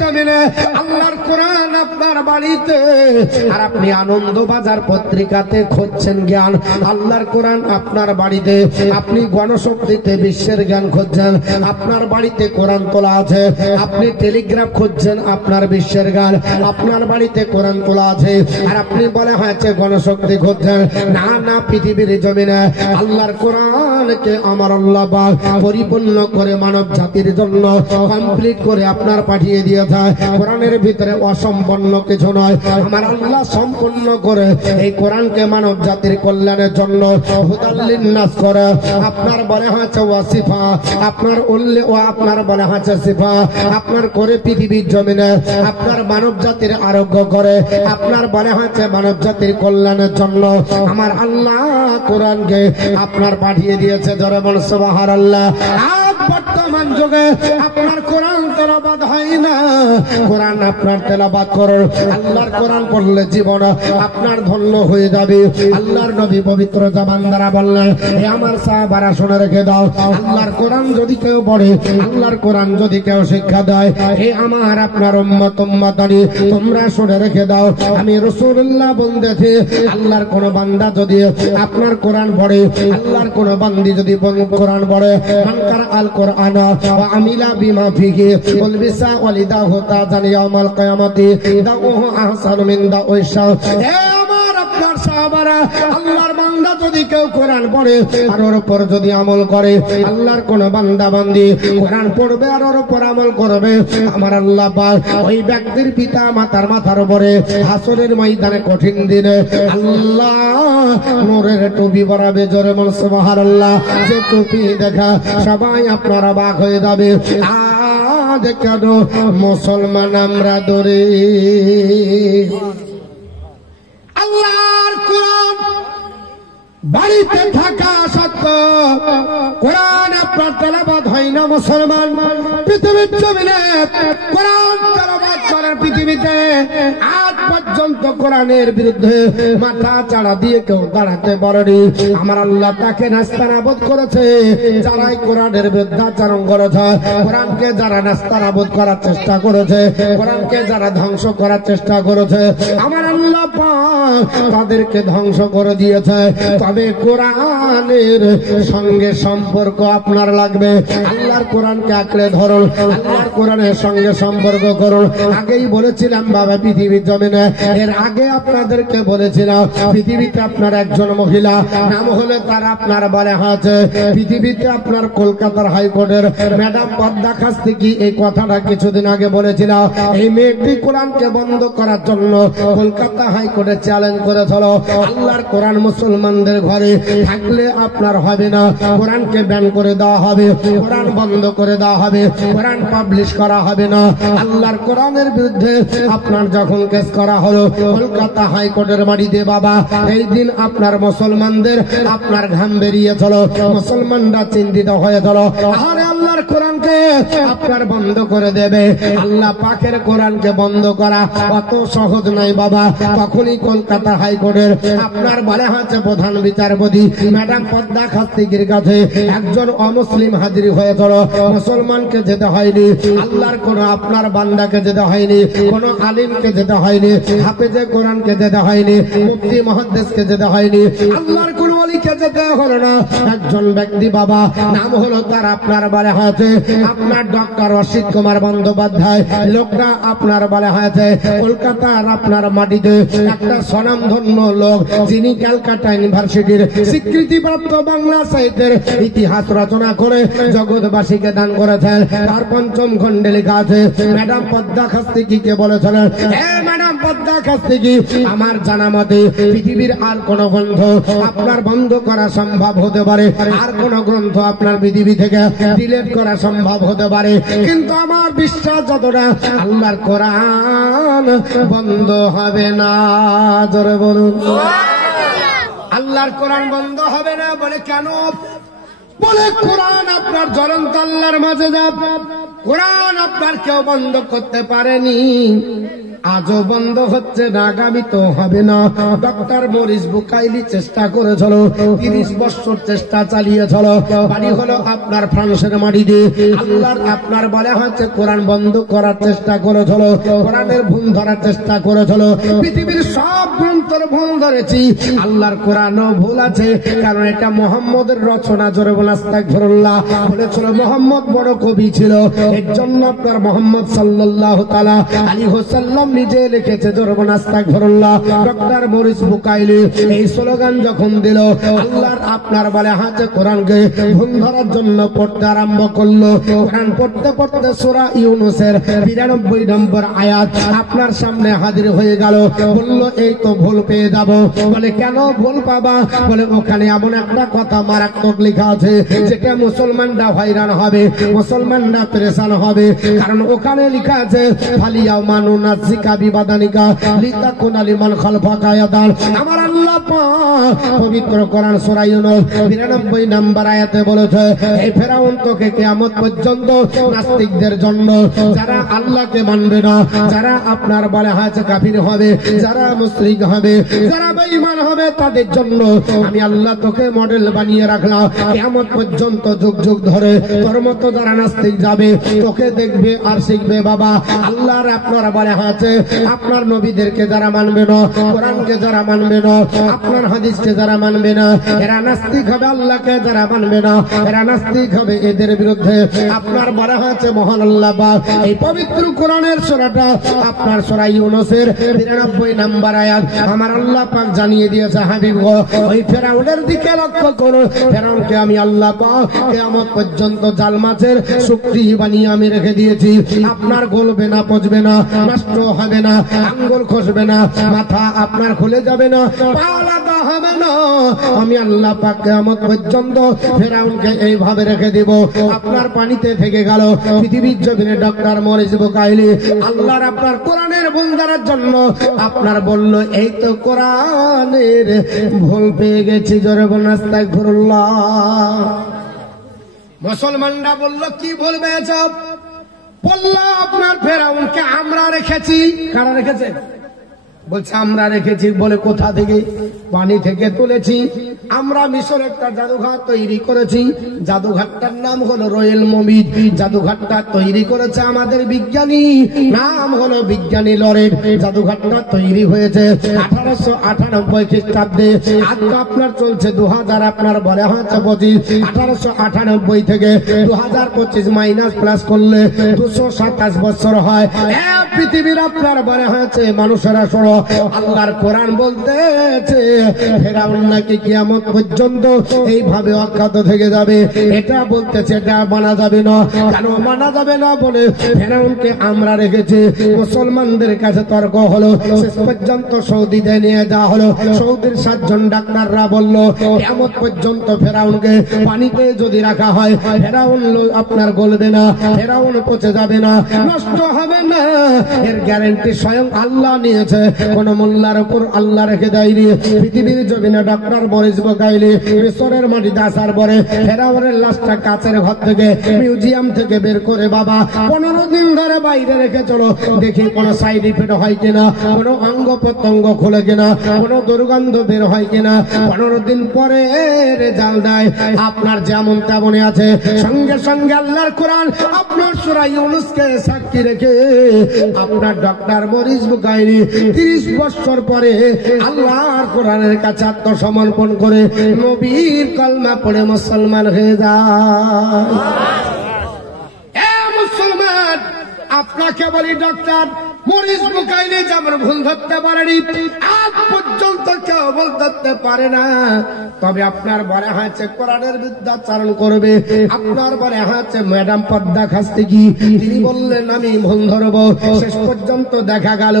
জমিনে আল্লাহর কোরআন আপনার বাড়িতে, আর আপনি আনন্দবাজার পত্রিকাতে খুঁজছেন জ্ঞান। আল্লাহর কোরআন আপনার বাড়িতে, আপনি গণশক্তিতে বিশ্বের জ্ঞান খুঁজছেন, আপনার বাড়িতে কোরআন তোলা আছে। আপনি টেলিগ্রাফ খুঁজছেন, আপনার বিশ্বের জ্ঞান, আপনার বাড়িতে কোরআন তোলা আছে। আর আপনি বলে হয়েছে গণশক্তি খুঁজছেন। না না, পৃথিবীর জমিনে আল্লাহর কোরআনকে আমার আল্লাহ পরিপূর্ণ করে মানব জাতির জন্য কমপ্লিট করে আপনার পাঠিয়ে দিয়েছে। কোরআনের ভিতরে অসম্পন্ন কিছু নয়, আমার আল্লাহ সম্পূর্ণ করে এই কোরআনকে মানব জাতির কল্যাণের জন্য হুদাল লিন্নাস করে আপনার বলে হয়েছে ওয়াসিফা, আপনার উল্লেখ ও আপনার বলে হয়েছে সিফা, আপনার করে পৃথিবীর জমিনে আপনার মানব জাতির আরোগ্য করে আপনার বলে হয়েছে মানব জাতির কল্যাণের জন্য আমার আল্লাহ কোরআনকে আপনার পাঠিয়ে দিয়েছে। ধরে বল সুবহানাল্লাহ। বর্তমান যুগে আপনার কোরআন তেলাওয়াত হয় না, কোরআন আপনার তেলাওয়াত করুন। আল্লাহর কোরআন পড়লে জীবন আপনার ধন্য হয়ে যাবে। আল্লাহর নবী পবিত্র জবান দ্বারা বললেন, হে আমার সাহাবারা শুনে রেখে দাও, আল্লাহর কোরআন যদি কেউ পড়ে, আল্লাহর কোরআন যদি কেউ শিক্ষা দেয়, হে আমার আপনার উম্মত উম্মতানি তোমরা শুনে রেখে দাও, আমি রাসূলুল্লাহ বলতেছি, আল্লাহর কোন বান্দা যদি আপনার কোরআন পড়ে, আল্লাহর কোন বান্দি যদি কোরআন পড়ে, মানকার আল কোরআন ওয়া আমিলা বিমা ফিহি উলবিসা ওয়ালিদাহু তাজান ইয়াউমাল কিয়ামতি দাউহু আহসানু মিন দাউইশা। হে আমার আপনার সাহাবারা, আল্লাহর বান্দা যদি কেউ কোরআন পড়ে আর ওর উপর যদি আমল করে, আল্লাহর কোন বান্দা বান্দি কোরআন পড়বে আর ওর উপর আমল করবে, আমার আল্লাহ পাক ওই ব্যক্তির পিতা মাতার মাথার উপরে হাসরের ময়দানে কঠিন দিনে আল্লাহ নূরের টুপি পরাবে। জোরে বল সুবহানাল্লাহ। যে টুপি দেখা সবাই আপনারা অবাক হয়ে যাবে, আজ কেন মুসলমান আমরা ধরে আল্লাহর কোরআন বাড়িতে থাকা সত্ত্বেও কোরআন আপনার তেলাওয়াত হয় না। মুসলমান পৃথিবীর জমিনে কোরআন তেলাওয়াত করার পৃথিবীতে আজ পর্যন্ত কোরআনের বিরুদ্ধে মাথা চাড়া দিয়ে কেউ দাঁড়াতে পারেনি। আমার আল্লাহ তাকে নাস্তানাবুদ করেছে যারাই কোরআনের বিরুদ্ধাচরণ করেছে, কোরআনকে যারা নাস্তানাবুদ করার চেষ্টা করেছে, কোরআনকে যারা ধ্বংস করার চেষ্টা করেছে, আমার আল্লাহ পাক তাদেরকে ধ্বংস করে দিয়েছে। তবে কোরআনের সঙ্গে সম্পর্ক আপনার লাগবে। আল্লাহর কোরআনকে আঁকড়ে ধরুন, আল্লাহর কোরআনের সঙ্গে সম্পর্ক করুন। আগেই বলেছিলাম বাবা পৃথিবীর জমিনে, এর আগে আপনাদেরকে বলেছিলাম পৃথিবীতে আপনার একজন মহিলা নাম হলে তার আপনার বলে আছে পৃথিবীতে আপনার কলকাতার হাইকোর্টের ম্যাডাম পদ্মা খাস্তিকি এই কথাটা কিছুদিন আগে বলেছিলাম। এই মেয়েটি কোরআনকে বন্ধ করার জন্য কলকাতা হাইকোর্টে চ্যালেঞ্জ করেছিল। আল্লাহর কোরআন মুসলমানদের ঘরে থাকলে আপনার হবে না, কোরআনকে ব্যান করে দেওয়া হবে, কোরআন বন্ধ করে দেওয়া হবে, কোরআন পাবলিশ করা হবে না। আল্লাহর কোরআনের বিরুদ্ধে আপনার যখন কেস করা হলো কলকাতা হাইকোর্টের বাড়িতে বাবা, এই দিন আপনার মুসলমানদের আপনার ঘাম বেরিয়েছিল, মুসলমানরা চিন্তিত হয়েছিল, আরে আল্লাহর কোরআনকে আপনার বন্ধ করে দেবে। আল্লাহ পাকের কোরআনকে বন্ধ করা অত সহজ নাই বাবা। তখনই কলকাতা হাইকোর্টের আপনার বলে হয়েছে প্রধান বিচারপতি ম্যাডাম পদ্মা খাস্তিকির কাছে একজন অমুসলিম হাজির হয়েছিল। মুসলমানকে যেতে হয়নি, আল্লাহর কোন আপনার বান্দাকে যেতে হয়নি, কোন আলিমকে যেতে হয়নি, হাফেজে কোরআনকে যেতে হয়নি, মুফতি মুহাদ্দিসকে যেতে হয়নি, আল্লাহর কোন ওলিকে যেতে হলো না। একজন ব্যক্তি বাবা নাম হলো তার আপনার বলে হয়েছে আপনার ডক্টর অসিত কুমার বন্দ্যোপাধ্যায়। লোকটা আপনার বলে হয়েছে কলকাতার আপনার মাটিতে একটা স্বনামধন্য লোক, যিনি ক্যালকাটা ইউনিভার্সিটির স্বীকৃতিপ্রাপ্ত বাংলা সাহিত্যের ইতিহাস রচনা করে জগৎবাসীকে দান করেছেন। তার পঞ্চম খণ্ডে লেখা আছে ম্যাডাম পদ্মা খাস্তিকিকে বলেছিলেন, হে ম্যাডাম পদ্মা খাস্তিকি, আমার জানা মতে পৃথিবীর আর কোন গ্রন্থ আপনার বন্ধ করা সম্ভব হতে পারে, আর কোন গ্রন্থ আপনার পৃথিবী থেকে ডিলিট করা সম্ভব হতে পারে, কিন্তু আমার বিশ্বাস যতটা আল্লাহর কোরআন বন্ধ হবে না। জোরে বলুন আল্লাহর কোরআন বন্ধ হবে না। বলে কেন? বলে কোরআন আপনার জ্বলন্ত আল্লাহর মাঝে যাব, কোরআন আপনার কেউ বন্ধ করতে পারেনি। আজও বন্ধ হচ্ছে না, আগামী তো হবে না। ডক্টর মরিস বুকাইলি চেষ্টা করেছিল, 30 বছর চেষ্টা চালিয়েছিল। বাড়ি হলো আপনার ফ্রান্সের মাটিতে। আল্লাহর আপনার বলা হচ্ছে কোরআন বন্ধ করার চেষ্টা করেছিল, কোরআনের ভুল ধরার চেষ্টা করেছিল। পৃথিবীর সব গ্রন্থের ভুল ধরেছি, আল্লাহর কোরআনও ভুল আছে, কারণ এটা মোহাম্মদের রচনা। জোরে বলেন আস্তাগফিরুল্লাহ। বলেছিল মোহাম্মদ বড় কবি ছিল, এর জন্য আপনার মোহাম্মদ সাল্লাল্লাহু তাআলা আলাইহি ওয়াসাল্লাম নিজে লিখেছে। জোরে বলেন আস্তাগফিরুল্লাহ। ডক্টর মরিস বুকাইলি এই স্লোগান যখন দিল, আল্লাহর আপনার বলে হাতে কোরআনকে ভুল ধরার জন্য পড়তে আরম্ভ করলো। কোরআন পড়তে পড়তে সূরা ইউনূসের 92 নম্বর আয়াত আপনার সামনে হাজির হয়ে গেল। বলল এই তো ভুল পেয়ে যাব। বলে কেন ভুল পাবা? বলে ওখানে এমন একটা কথা মারাত্মক লেখা আছে যেটা মুসলমানরা হয়রান হবে, মুসলমানরা পেরেশান হবে। কারণ ওখানে লেখা আছে ফালিয়াও মানু নাসিকা বিবাদানিকা লিতাকুনা লিমান খালফাকা ইয়াদান। আমার আল্লাহ পাক পবিত্র কোরআন সূরা ইউনূস 92 নম্বর আয়াতে বলেছে, এই ফেরাউন তোকে কিয়ামত পর্যন্ত নাস্তিকদের জন্য, যারা আল্লাহকে মানবে না, যারা আপনার বলে হচ্ছে কাফির হবে, যারা মুশরিক হবে, যারা বেঈমান হবে, তাদের জন্য আমি আল্লাহ তোকে মডেল বানিয়ে রাখলাম। কিয়ামত পর্যন্ত যুগ যুগ ধরে তোর মতো যারা নাস্তিক যাবে, তোকে দেখবে আর শিখবে। বাবা আল্লাহর আপনার বলে হচ্ছে আপনার নবীদেরকে যারা মানবে না, কোরআনকে যারা মানবে না, আপনার হাদিসকে যারা মানবে না, এরা নাস্তিক হবে। আল্লাহকে যারা মানবে না, এরা নাস্তিক হবে। এদের বিরুদ্ধে আপনার বলা হয়েছে মহান আল্লাহ পাক এই পবিত্র কোরআনের সূরাটা আপনার সূরা ইউনূসের 92 নম্বর আয়াত আমার আল্লাহ পাক জানিয়ে দিয়েছে, হাবিব গো ওই ফেরাউনের দিকে লক্ষ্য করো। ফেরাউনকে আমি আল্লাহ পাক কিয়ামত পর্যন্ত জাল মাছের শুকরি বানিয়ে আমি রেখে দিয়েছি। আপনার গলবে না, পচবে না, নষ্ট হবে না, আঙ্গুল খসবে না, মাথা আপনার খুলে যাবে না, পা আলাদা হবে না। আমি আল্লাহ পাক কিয়ামত পর্যন্ত ফেরাউনকে এইভাবে রেখে দেব। আপনার পানিতে থেকে গেল। পৃথিবীর জমিনে ডক্টর মরিস বুকাইলি আল্লাহর আপনার কোরআনের ভুল ধরার জন্য আপনার বলল এই তো কোরআনের ভুল পেয়ে গেছি। জোরে বলেন আস্তাগফিরুল্লাহ। মুসলমানরা বলল কি ভুল পেয়েছ? বলল আপনার ফেরাউনকে আমরা রেখেছি। কারা রেখেছে? বলছে আমরা রেখেছি। বলে কোথা থেকে? পানি থেকে তুলেছি। আমরা মিশর একটা জাদুঘর তৈরি করেছি, জাদুঘরটার নাম হলো রয়েল মমিদ। জাদুঘরটা তৈরি করেছে আমাদের বিজ্ঞানী, নাম হলো বিজ্ঞানী লরেট। জাদুঘরটা তৈরি হয়েছে 1898 খ্রিস্টাব্দে। আজ তো আপনার চলছে 2000 আপনার বলা হয়েছে 25। 1898 থেকে 2025 মাইনাস প্লাস করলে 227 বছর হয়। পৃথিবীর আপনার বলা হয়েছে মানুষেরা শোনো, আল্লাহর কোরআন বলতেছে ফেরাউন নাকি কিয়ামত পর্যন্ত এইভাবে অজ্ঞাত থেকে যাবে। এটা বলতেছে, এটা মানা যাবে না। কেন মানা যাবে না? বলে ফেরাউনকে আমরা রেখেছি। মুসলমানদের কাছে তর্ক হলো, শেষ পর্যন্ত সৌদিতে নিয়ে যাওয়া হলো। সৌদির 7 জন ডাক্তাররা বলল কিয়ামত পর্যন্ত ফেরাউনকে পানিতে যদি রাখা হয়, ফেরাউন আপনার গলবে না, ফেরাউন পচে যাবে না, নষ্ট হবে না। এর গ্যারান্টি স্বয়ং আল্লাহ নিয়েছে, কোন মোল্লার উপর আল্লাহ রেখে দেয়নি। পৃথিবীর জমিনে ডক্টর মরিস বুকাইলি মিশরের মাটিতে আসার পরে ফেরাউনের লাশটা কাচের ঘর থেকে, মিউজিয়াম থেকে বের করে বাবা 15 দিন ধরে বাইরে রেখে চলো, দেখি কোন সাইড ইফেক্ট হয় কিনা, কোন অঙ্গ প্রত্যঙ্গ খুলে কিনা, কোন দুর্গন্ধ বের হয় কিনা। 15 দিন পরে রেজাল্ট দেয় আপনার যেমন তেমনই আছে। সঙ্গে সঙ্গে আল্লাহর কোরআন আপনার সূরা ইউনূসকে সাক্ষী রেখে আপনার ডক্টর মরিস বুকাইলি 30 বছর পরে আল্লাহর কোরআনের কাছে আত্মসমর্পণ করে নবীর কলমা পড়ে মুসলমান হয়ে যায়। মুসলমান আপনাকে বলি ডক্টর মরিস বুকাইলি যেমন ভুল ধরতে পারেনি, আজ পর্যন্ত কেউ ভুল ধরতে পারে না। তবে আপনার বলে হয়েছে কোরআনের বিদ্যাচারণ করবে। আপনার বলে হয়েছে ম্যাডাম পদ্মা খাস্তিকি, তিনি বললেন আমি ভুল ধরবো। শেষ পর্যন্ত দেখা গেল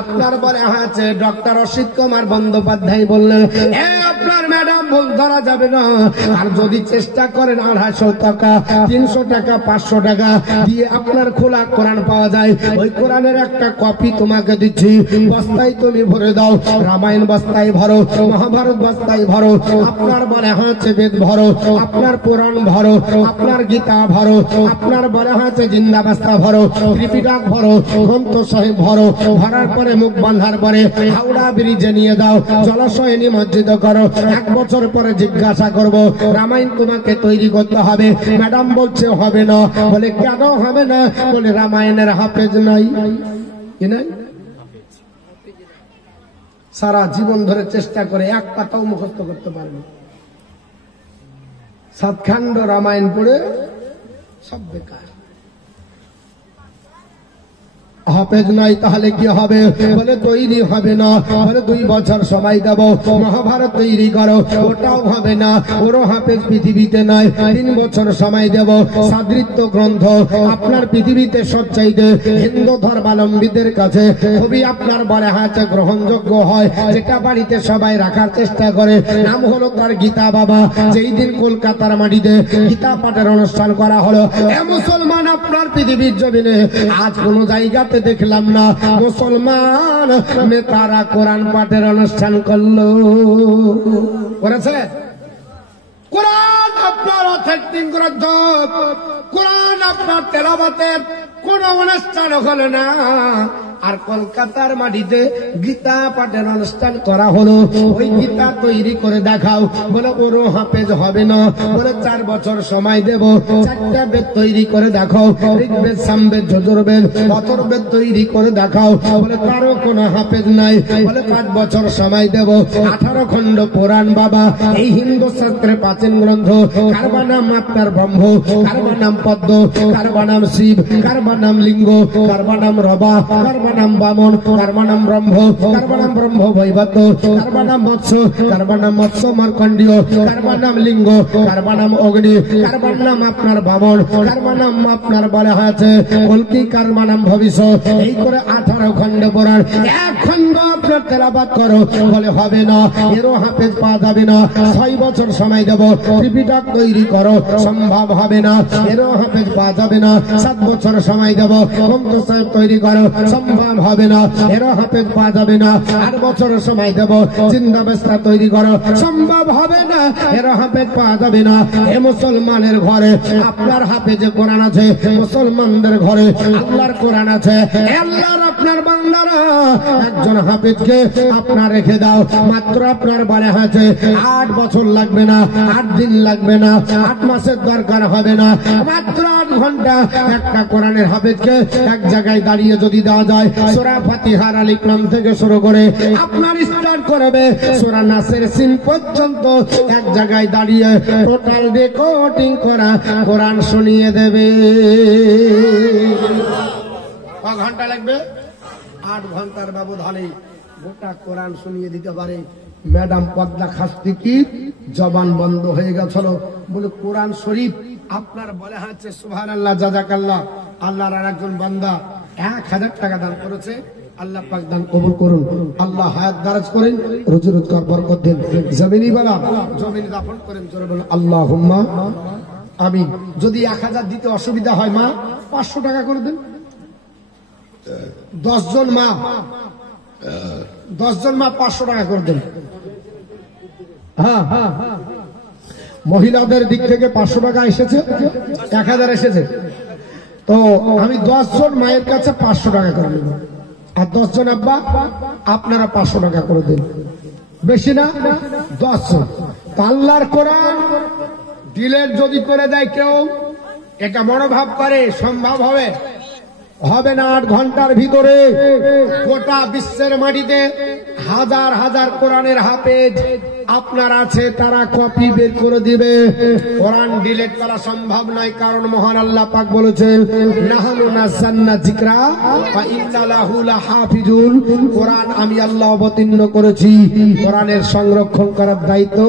আপনার বলে হয়েছে ডক্টর অসিত কুমার বন্দ্যোপাধ্যায় বললেন আপনার ম্যাডাম ভুল ধরা যাবে না। আর যদি চেষ্টা করেন 250 টাকা, 300 টাকা, 500 টাকা দিয়ে আপনার খোলা কোরআন পাওয়া যায়। ওই কোরআনের একটা কপি তোমাকে দিচ্ছি, বস্তায় তুমি ভরে দাও। রামায়ণ বস্তায় ভরো, মহাভারত বস্তায় ভরো, আপনার বলে হচ্ছে বেদ ভরো, আপনার পুরাণ ভরো, আপনার গীতা ভরো, আপনার বলে হচ্ছে জিন্দাবাস্তা ভরো, ত্রিপিটক ভরো, গ্রন্থ সাহেব ভরো। ভরার পরে মুখ বাঁধার পরে হাওড়া ব্রিজে নিয়ে দাও, জলাশয়ে নিমজ্জিত করো। 1 বছর পরে জিজ্ঞাসা করব রামায়ণ তোমাকে তৈরি করতে হবে। ম্যাডাম বলছে হবে না। বলে কেন হবে না? বলে রামায়ণের হাফেজ নাই। কি নাই? সারা জীবন ধরে চেষ্টা করে 1 পাতাও মুখস্থ করতে পারবে। 7 খণ্ড রামায়ণ পড়ে সব বেকার। হাফেজ নাই, তাহলে কি হবে? বলে তৈরি হবে না। বলে 2 বছর সময় দেব, মহাভারত তৈরি করো। ওটাও হবে না, ওরও হাফেজ পৃথিবীতে নাই। 3 বছর সময় দেব। সাদৃত্য গ্রন্থ আপনার পৃথিবীতে সবচাইতে হিন্দু ধর্মাবলম্বীদের কাছে খুবই আপনার বলে হাতে গ্রহণযোগ্য হয়, যেটা বাড়িতে সবাই রাখার চেষ্টা করে। নাম হলো তার গীতা বাবা। যেই দিন কলকাতার মাটিতে গীতা পাঠের অনুষ্ঠান করা হলো, এ মুসলমান আপনার পৃথিবীর জমিনে আজ কোন জায়গাতে দেখলাম না মুসলমান নেতারা কোরআন পাঠের অনুষ্ঠান করলো। করেছে? কোরআন আপনার অথেন্টিক গ্রন্থ, কোরআন আপনার তেলাওয়াতের কোন অনুষ্ঠান হলো না। আর কলকাতার মাটিতে গীতা পাঠের অনুষ্ঠান করা হলো। ওই গীতা তৈরি করে দেখাও। বলে ওরও হাফেজ হবে না। বলে 4 বছর সময় দেব। 4টা বেদ তৈরি করে দেখাও। ঋগ্বেদ, সামবেদ, যজুর্বেদ, অথর্ববেদ তৈরি করে দেখাও। বলে তারও কোনো হাফেজ নাই। বলে 5 বছর সময় দেব। 18 খণ্ড পুরাণ বাবা। এই হিন্দু শাস্ত্রের প্রাচীন গ্রন্থ। কার নাম আপনার ব্রহ্ম, কার নাম পদ্ম, কার নাম শিব, কার নাম লিঙ্গ, কার নাম রবা, কার নাম বামন, কার নাম ব্রহ্ম, কার নাম ব্রহ্ম বৈবর্ত, কার নাম মৎস্য, কার নাম মৎস্য মার্কণ্ডীয়, কার নাম লিঙ্গ, কার নাম অগ্নি, কার নাম আপনার বামন, কার নাম আপনার বলা হয়েছে কল্কি, কার নাম ভবিষ্যৎ। এই করে 18 খণ্ড পুরাণ 1 খণ্ড আপনার তেলাওয়াত করো। বলে হবে না, এরও হাফেজ পাওয়া যাবে না। 6 বছর সময় দেব। ত্রিপিটক তৈরি করো। সম্ভব হবে না, এরও হাফেজ পাওয়া যাবে না। 7 বছর সময় দেব। গ্রন্থ সাহেব তৈরি করো। সম্ভব হবে না, এরও হাফেজ পাওয়া যাবে না। 8 বছর সময় দেব। জিন্দাবাস্তা তৈরি করো। সম্ভব হবে না, এরও হাফেজ পাওয়া যাবে না। এ মুসলমানের ঘরে আপনার হাফেজে কোরআন আছে, মুসলমানদের ঘরে আল্লাহর কোরআন আছে। আল্লাহর আপনার বাংলারা একজন হাফেজকে আপনার রেখে দাও। মাত্র আপনার বলে আছে 8 বছর লাগবে না, 8 দিন লাগবে না, 8 মাসের দরকার হবে না। মাত্র 8 ঘন্টা একটা কোরআনের হাফেজকে এক জায়গায় দাঁড়িয়ে যদি দেওয়া যায়, সূরা ফাতিহার আলিফ লাম থেকে শুরু করে আপনার স্টার্ট করবে সূরা নাসের সিন পর্যন্ত এক জায়গায় দাঁড়িয়ে টোটাল রেকর্ডিং করা কোরআন শুনিয়ে দেবে। কয় ঘন্টা লাগবে? 8 ঘন্টার ব্যবধানে গোটা কোরআন শুনিয়ে দিতে পারে। ম্যাডাম পদ্মা খাস্তি কি জবান বন্ধ হয়ে গেছিল। বলে কোরআন শরীফ আপনার বলে হচ্ছে সুবহানাল্লাহ, জাযাকাল্লাহ। আল্লাহর আরেকজন বান্দা 1000 টাকা দান করেছে। আল্লাহ পাক দান কবুল করুন। আল্লাহ হায়াত দারাজ করেন, রুজি রোজগার বরকত দেন। জমিনি বাবা জমিনে দাফন করেন। জোরে বলেন আল্লাহুম্মা আমিন। যদি 1000 দিতে অসুবিধা হয় মা 500 টাকা করে দেন। 10 জন মা 500 টাকা করে দেন। হ্যাঁ, মহিলাদের দিক থেকে 500 টাকা এসেছে, 1000 এসেছে। তো আমি 10 জন মায়ের কাছে 500 টাকা করে দেব। আর 10 জন আব্বা আপনারা 500 টাকা করে দেন। বেশি না, 10 জন। আল্লাহর কোরআন দিলের যদি করে দেয় কেউ, এটা মনোভাব করে সম্ভব হবে? হবে না। 8 ঘন্টার ভিতরে গোটা বিশ্বের মাটিতে হাজার হাজার কোরআনের হাফেজ আপনার আছে, তারা কপি বের করে দিবে। কোরআন ডিলিট করা সম্ভব নয়, কারণ মহান আল্লাহ পাক বলেছেন নাহনু নাযালনা যিকরা ওয়া ইন্না লাহু লাহাফিজুন। কোরআন আমি আল্লাহ অবতীর্ণ করেছি, কোরআনের সংরক্ষণ করার দায়িত্ব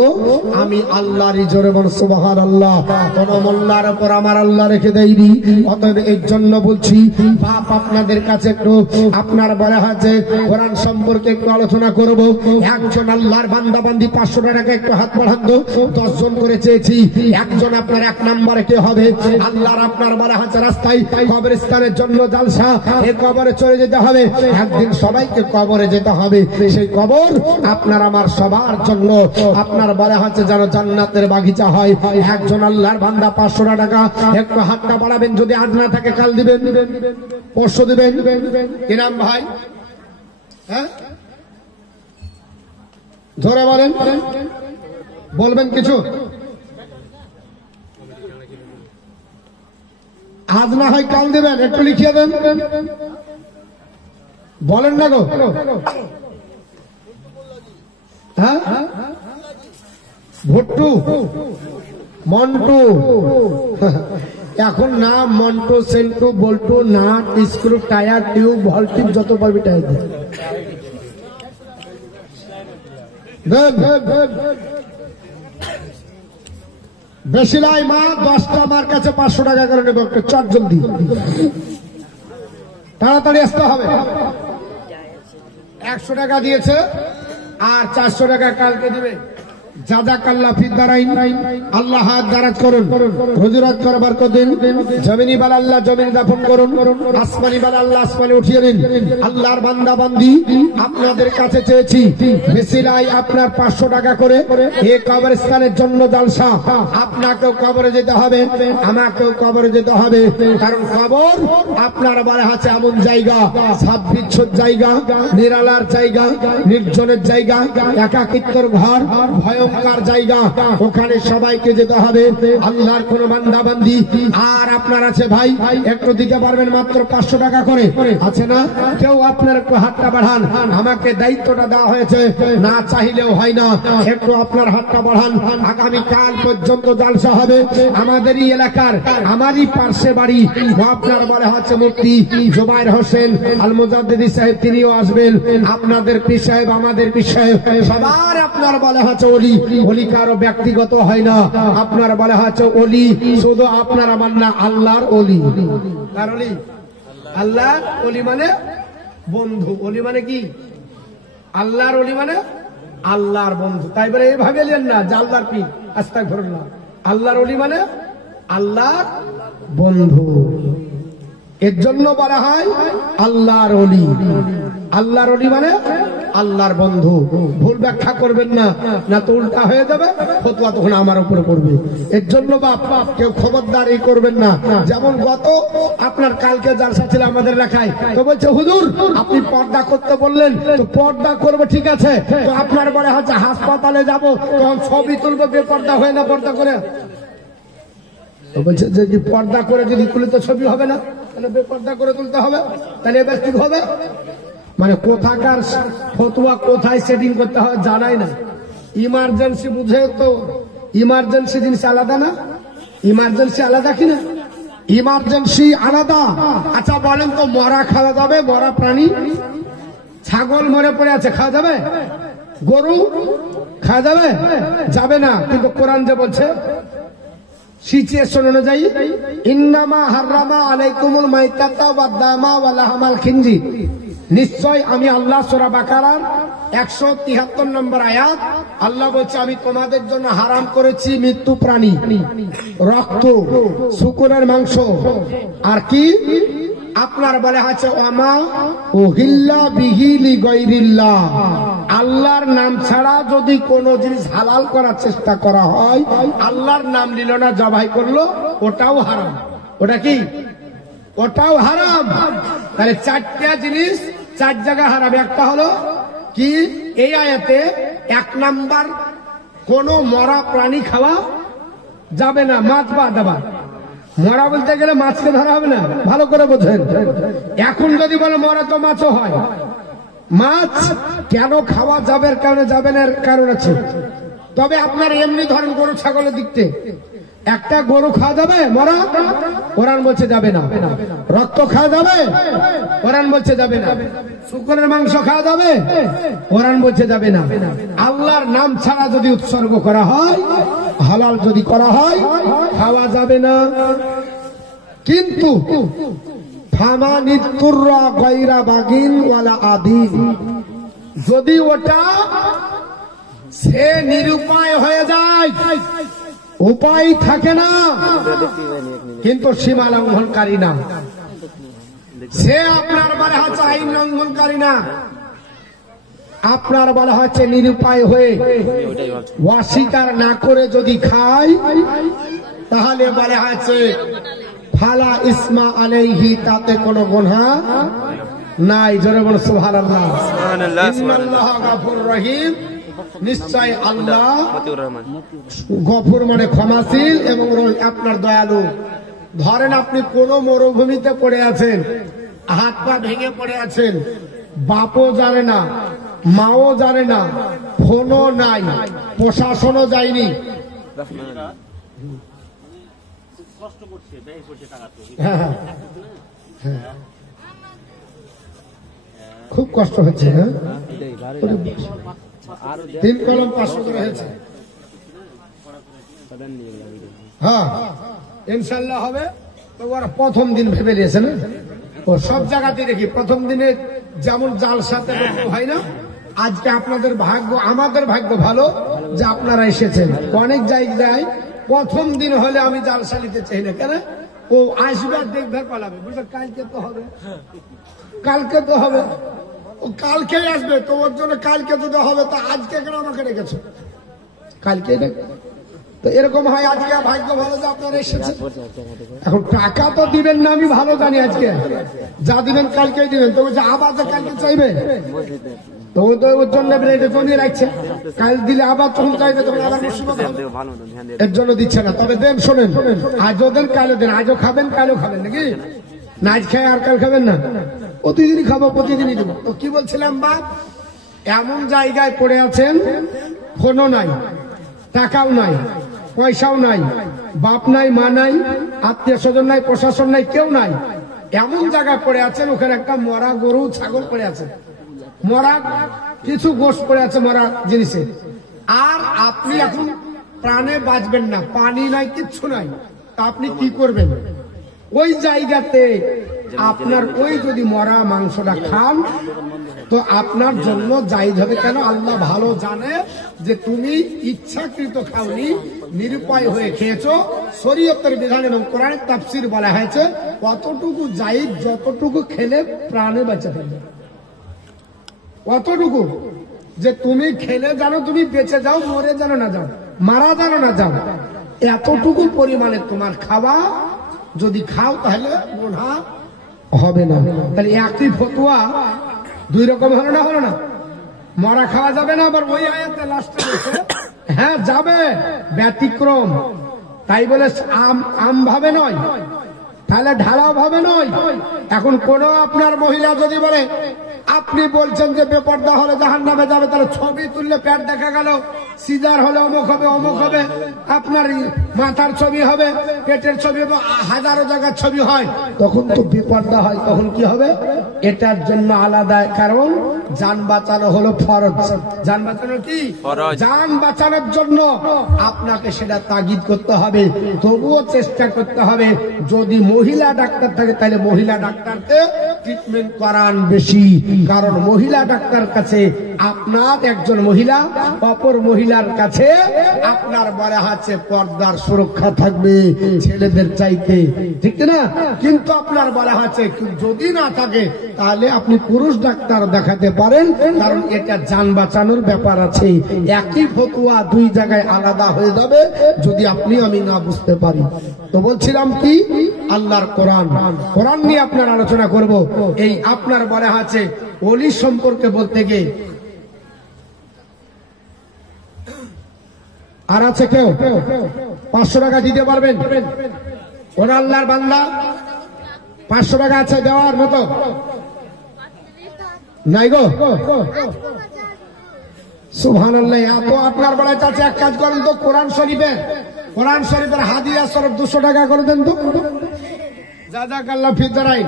আমি আল্লাহরই। জোরে বল সুবহানাল্লাহ। কোন মোল্লার উপর আমার আল্লাহ রেখে দেয়নি। অতএব এর জন্য বলছি বাপ আপনাদের কাছে একটু আপনার বলা হয়েছে কোরআন সম্পর্কে একটু আলোচনা করব। একজন আল্লাহর বান্দা বান্দি 500 টাকা একটু হাত বাড়ান তো। 10 জন করে চেয়েছি, একজন আপনার 1 নম্বরে কে হবে? আল্লাহর আপনার বলা হচ্ছে রাস্তায় কবরস্থানের জন্য জালসা, এই কবরে চলে যেতে হবে। একদিন সবাইকে কবরে যেতে হবে। সেই কবর আপনার আমার সবার জন্য আপনার বলা হচ্ছে যেন জান্নাতের বাগিচা হয়। একজন আল্লাহর বান্দা 500 টাকা একটু হাতটা বাড়াবেন, যদি আজ না থাকে কাল দিবেন, পরশু দিবেন। কি নাম ভাই? হ্যাঁ ধরে বলেন, বলবেন কিছু? আজ না হয় কাল দেবেন, একটু লিখিয়ে দেন। বলেন না গো। হ্যাঁ ভুট্টু, মন্টু, এখন না মন্টু, সেন্টু, বল্টু, নাট, স্ক্রু, টায়ার, টিউব, ভলটিউব যত পারবি টায়ার দেন। বেশি লাই মা, 10টা আমার কাছে 500 টাকা করে নেব। একটু চট জলদি, তাড়াতাড়ি আসতে হবে। 100 টাকা দিয়েছে আর 400 টাকা কালকে দিবে। জাযাকাল্লাহ ফি দারাইন, আল্লাহ হাত দারাজ করুন, হুজুরাত করবার দিন। জমিনি বালা আল্লাহ জমিনে দাফন করুন, আসমানি বালা আল্লাহ আসমানে উঠিয়ে দিন। আল্লাহর বান্দা বান্দি আপনাদের কাছে চেয়েছি বেশিলাই আপনার 500 টাকা করে এই কবরস্থানের জন্য জালসা। আপনাকেও কবরে যেতে হবে, আমাকেও কবরে যেতে হবে। কারণ কবর আপনার বলা আছে এমন জায়গা, সাপ বিচ্ছুর জায়গা, নিরালার জায়গা, নির্জনের জায়গা, একাকিত্বর ঘর, ভয়ঙ্কর জায়গা। ওখানে সবাইকে যেতে হবে। আল্লাহর কোন বান্দা বান্দি আর আপনার আছে ভাই একটু দিতে পারবেন মাত্র 500 টাকা করে, আছে না? কেউ আপনার একটু হাতটা বাড়ান, আমাকে দায়িত্বটা দেওয়া হয়েছে, না চাইলেও হয় না। একটু আপনার হাতটা বাড়ান। আগামী কাল পর্যন্ত জালসা হবে আমাদেরই এলাকার, আমারই পার্শ্বে বাড়ি। আপনার বলা হচ্ছে মুফতি জুবায়ের হোসেন আল মুজাদ্দিদি সাহেব, তিনিও আসবেন। আপনাদের পীর সাহেব, আমাদের পীর সাহেব, সবার আপনার বলা হচ্ছে ওলি। ওলি কারো ব্যক্তিগত হয় না, আপনার বলা হচ্ছে ওলি শুধু আপনার আমার না, আল্লাহর ওলি। কার ওলি? আল্লাহর ওলি মানে বন্ধু। ওলি মানে কি? আল্লাহর ওলি মানে আল্লাহর বন্ধু। তাই বলে এইভাবে এলেন না যে আল্লাহর পীর, আস্তাগফিরুল্লাহ। আল্লাহর ওলি মানে আল্লাহর বন্ধু। এর জন্য বলা হয় আল্লাহর ওলি। আল্লাহর ওলি মানে আল্লাহর বন্ধু। ভুল ব্যাখ্যা করবেন না, না তো উল্টা হয়ে যাবে, ফতোয়া তখন আমার উপরে পড়বে। এর জন্য বাপ কেউ খবরদার এই করবেন না। যেমন গত আপনার কালকে জালসা ছিল আমাদের এলাকায়, তো বলছে হুজুর আপনি পর্দা করতে বললেন, তো পর্দা করবো ঠিক আছে, তো আপনার বলে হচ্ছে হাসপাতালে যাবো, তখন ছবি তুলবো বেপর্দা হয়ে না পর্দা করে। তো বলছে যে পর্দা করে যদি তুলে তো ছবি হবে না, তাহলে বেপর্দা করে তুলতে হবে, তাহলে এবার কি হবে? মানে কোথাকার ফতোয়া কোথায় সেটিং করতে হয় জানাই না। ইমার্জেন্সি বুঝে তো, ইমার্জেন্সি জিনিস আলাদা না? ইমার্জেন্সি আলাদা কিনা? ইমার্জেন্সি আলাদা। আচ্ছা বলেন তো, মরা খাওয়া যাবে? মরা প্রাণী, ছাগল মরে পড়ে আছে, খাওয়া যাবে? গরু খাওয়া যাবে? যাবে না। কিন্তু কোরআন যে বলছে সিচুয়েশন অনুযায়ী, ইন্নামা হাররামা আলাইকুমুল মাইতাতা ওয়াদ দামা ওয়া লাহমাল খিনজির, নিশ্চয় আমি আল্লাহ সূরা বাকারার 173 নম্বর আয়াত, আল্লাহ বলছে আমি তোমাদের জন্য হারাম করেছি মৃত্যু প্রাণী, রক্ত, শূকরের মাংস, আর কি আপনার বলা হচ্ছে ওয়ামা উহিল্লা বিহি লিগাইরিল্লাহ, আল্লাহর নাম ছাড়া যদি কোনো জিনিস হালাল করার চেষ্টা করা হয়, আল্লাহর নাম নিল না, জবাই করলো, ওটাও হারাম। ওটা কি? ওটাও হারাম। তাহলে 4টা জিনিস 4 জায়গায় হারাম। একটা হলো কি এই আয়াতে 1 নাম্বার, কোন মরা প্রাণী খাওয়া যাবে না, মাছ বা দাবা। মরা বলতে গেলে মাছকে ধরা হবে না, ভালো করে বোঝেন। এখন যদি বলে মরা, তো মাছও হয়। মাছ কেন খাওয়া যাবে, কারণে যাবে না, কারণ আছে। তবে আপনার এমনি ধরেন গরু ছাগলের দিকতে, একটা গরু খাওয়া যাবে মরা, কোরআন বলছে যাবে না। রক্ত খাওয়া যাবে, কোরআন বলছে যাবে না। শূকরের মাংস খাওয়া যাবে, কোরআন বলছে যাবে না। আল্লাহর নাম ছাড়া যদি উৎসর্গ করা হয়, হালাল যদি করা হয়, খাওয়া যাবে না। কিন্তু ফামানিতুররা গায়রা বাগিন ওয়ালা আদিন, যদি ওটা সে নিরুপায় হয়ে যায়, উপায় থাকে না, কিন্তু সীমা লঙ্ঘনকারী না। সে আপনার বলা হচ্ছে আইন লঙ্ঘনকারী না, আপনার বলা হচ্ছে নিরুপায় হয়ে অস্বীকার না করে যদি খায় তাহলে বলা হচ্ছে ফালা ইসমা আলাইহি, তাতে কোনো গুনাহ নাই। জোরে বলুন সুবহানাল্লাহ। ইন্নাল্লাহা গফুর রহিম, নিশ্চয় আল্লাহ গফুর মানে ক্ষমাশীল এবং আপনার দয়ালু। ধরেন আপনি কোন মরুভূমিতে পড়ে আছেন, হাত পা ভেঙে পড়ে আছেন, বাপও জানে না, মাও জানে না, ফোনও নাই, প্রশাসনও যায়নি, খুব কষ্ট হচ্ছে। হ্যাঁ, 3 কলম 500 করে হয়েছে। হ্যাঁ ইনশাল্লাহ হবে। তো ওরা প্রথম দিন ভেবে নিয়েছে না, ও সব জায়গাতে দেখি প্রথম দিনে যেমন জালসাতে হয় না, আজকে আপনাদের ভাগ্য, আমাদের ভাগ্য ভালো যে আপনারা এসেছেন। অনেক জায়গায় প্রথম দিন হলে আমি জালসা নিতে চাই না, কেন ও আসবে আর দেখবে পালাবে, বুঝলে কালকে তো হবে, কালকে তো হবে, ও কালকে আসবে, তো ওর জন্য কালকে যদি হবে তো আজকে কেন আমাকে রেখেছো, কালকে দেখবে। তো এরকম হয়, আজকে ভাগ্য ভালো যে আপনারা এসেছেন। এখন টাকা তো দিবেন না, আমি ভালো জানি, আজকে যা দিবেন কালকেই দিবেন, তো বলছে আবার যে কালকে চাইবে, তো ও তো ওর জন্য জমিয়ে রাখছে, কাল দিলে আবার যখন চাইবে তখন আবার মুসিবত হবে, এর জন্য দিচ্ছে না। তবে দেন, শোনেন, আজও দেন কালও দেন, আজও খাবেন কালও খাবেন, নাকি না আজ খায় আর কাল খাবেন না, প্রতিদিনই খাবো, প্রতিদিনই দেবো। তো কি বলছিলাম বাপ, এমন জায়গায় পড়ে আছেন, ফোনও নাই, টাকাও নাই, পয়সাও নাই, বাপ নাই, মা নাই, আত্মীয় স্বজন নাই, প্রশাসন নাই, কেউ নাই, এমন জায়গায় পড়ে আছেন, ওখানে একটা মরা গরু ছাগল পড়ে আছে, মরা কিছু গোশ পড়ে আছে, মরা জিনিসে, আর আপনি এখন প্রাণে বাঁচবেন না, পানি নাই, কিচ্ছু নাই, তা আপনি কি করবেন? ওই জায়গাতে আপনার ওই যদি মরা মাংসটা খান তো আপনার জন্য জায়েজ হবে। কেন? আল্লাহ ভালো জানে যে তুমি ইচ্ছাকৃত খাওনি, নিরুপায় হয়ে খেয়েছো। শরীয়তের বিধান এবং কোরআনের তাফসীর বলা হয়েছে কতটুকু জায়েজ, যতটুকু খেলে প্রাণে বেঁচে থাকবে, কতটুকু যে তুমি খেলে জানো তুমি বেঁচে যাও, মরে জানো না যাও, মারা জানো না যাও, এতটুকু পরিমাণে তোমার খাওয়া যদি খাও তাহলে গুনাহ হবে না। তাহলে একই ফতোয়া দুই রকম হলো না, হলো না? মরা খাওয়া যাবে না, আবার ওই আয়াতে লাস্টে হ্যাঁ যাবে, ব্যতিক্রম, তাই বলে আম ভাবে নয়, তাহলে ঢালাও ভাবে নয়। এখন কোন আপনার মহিলা যদি বলে আপনি বলছেন যে বেপর্দা হলে জাহান্নামে যাবে, তাহলে ছবি তুললে পেট দেখা গেল, সিজার হলে অমুক হবে, অমুক হবে, আপনার মাথার ছবি হবে, পেটের ছবি হবে, হাজারো জায়গার ছবি হয়, তখন তো বেপর্দা হয়। তখন কি হবে? এটার জন্য আলাদা কারণ, জান বাঁচানো হলো ফরজ। জান বাঁচানো কি? জান বাঁচানোর জন্য আপনাকে সেটা তাগিদ করতে হবে, তবুও চেষ্টা করতে হবে। যদি মহিলা ডাক্তার থাকে তাহলে মহিলা ডাক্তারকে ট্রিটমেন্ট করান বেশি, কারণ মহিলা ডাক্তার কাছে আপনার একজন মহিলা অপর মহিলার কাছে আপনার বলা আছে পর্দার সুরক্ষা থাকবে ছেলেদের চাইতে, ঠিক না? কিন্তু আপনার বলা আছে যদি না থাকে তাহলে আপনি পুরুষ ডাক্তার দেখাতে পারেন, কারণ এটা জান বাঁচানোর ব্যাপার আছে। একই ফতোয়া দুই জায়গায় আলাদা হয়ে যাবে যদি আপনি আমি না বুঝতে পারি। তো বলছিলাম কি, আল্লাহর কোরআন, কোরআন নিয়ে আপনার আলোচনা করব। এই আপনার বলা আছে ওলি সম্পর্কে বলতে গিয়ে, আর আছে কেউ 500 টাকা দিতে পারবেন? ওরা আল্লাহর বান্দা, 500 টাকা আছে দেওয়ার মতো? নাই গো, সুবহানাল্লাহ। এত আপনার বেলায় চাচ্ছে, এক কাজ করেন তো, কোরআন শরীফের হাদিয়া স্বরূপ 200 টাকা করে দেন তো। জাযাকাল্লাহ ফিদ দারাইন।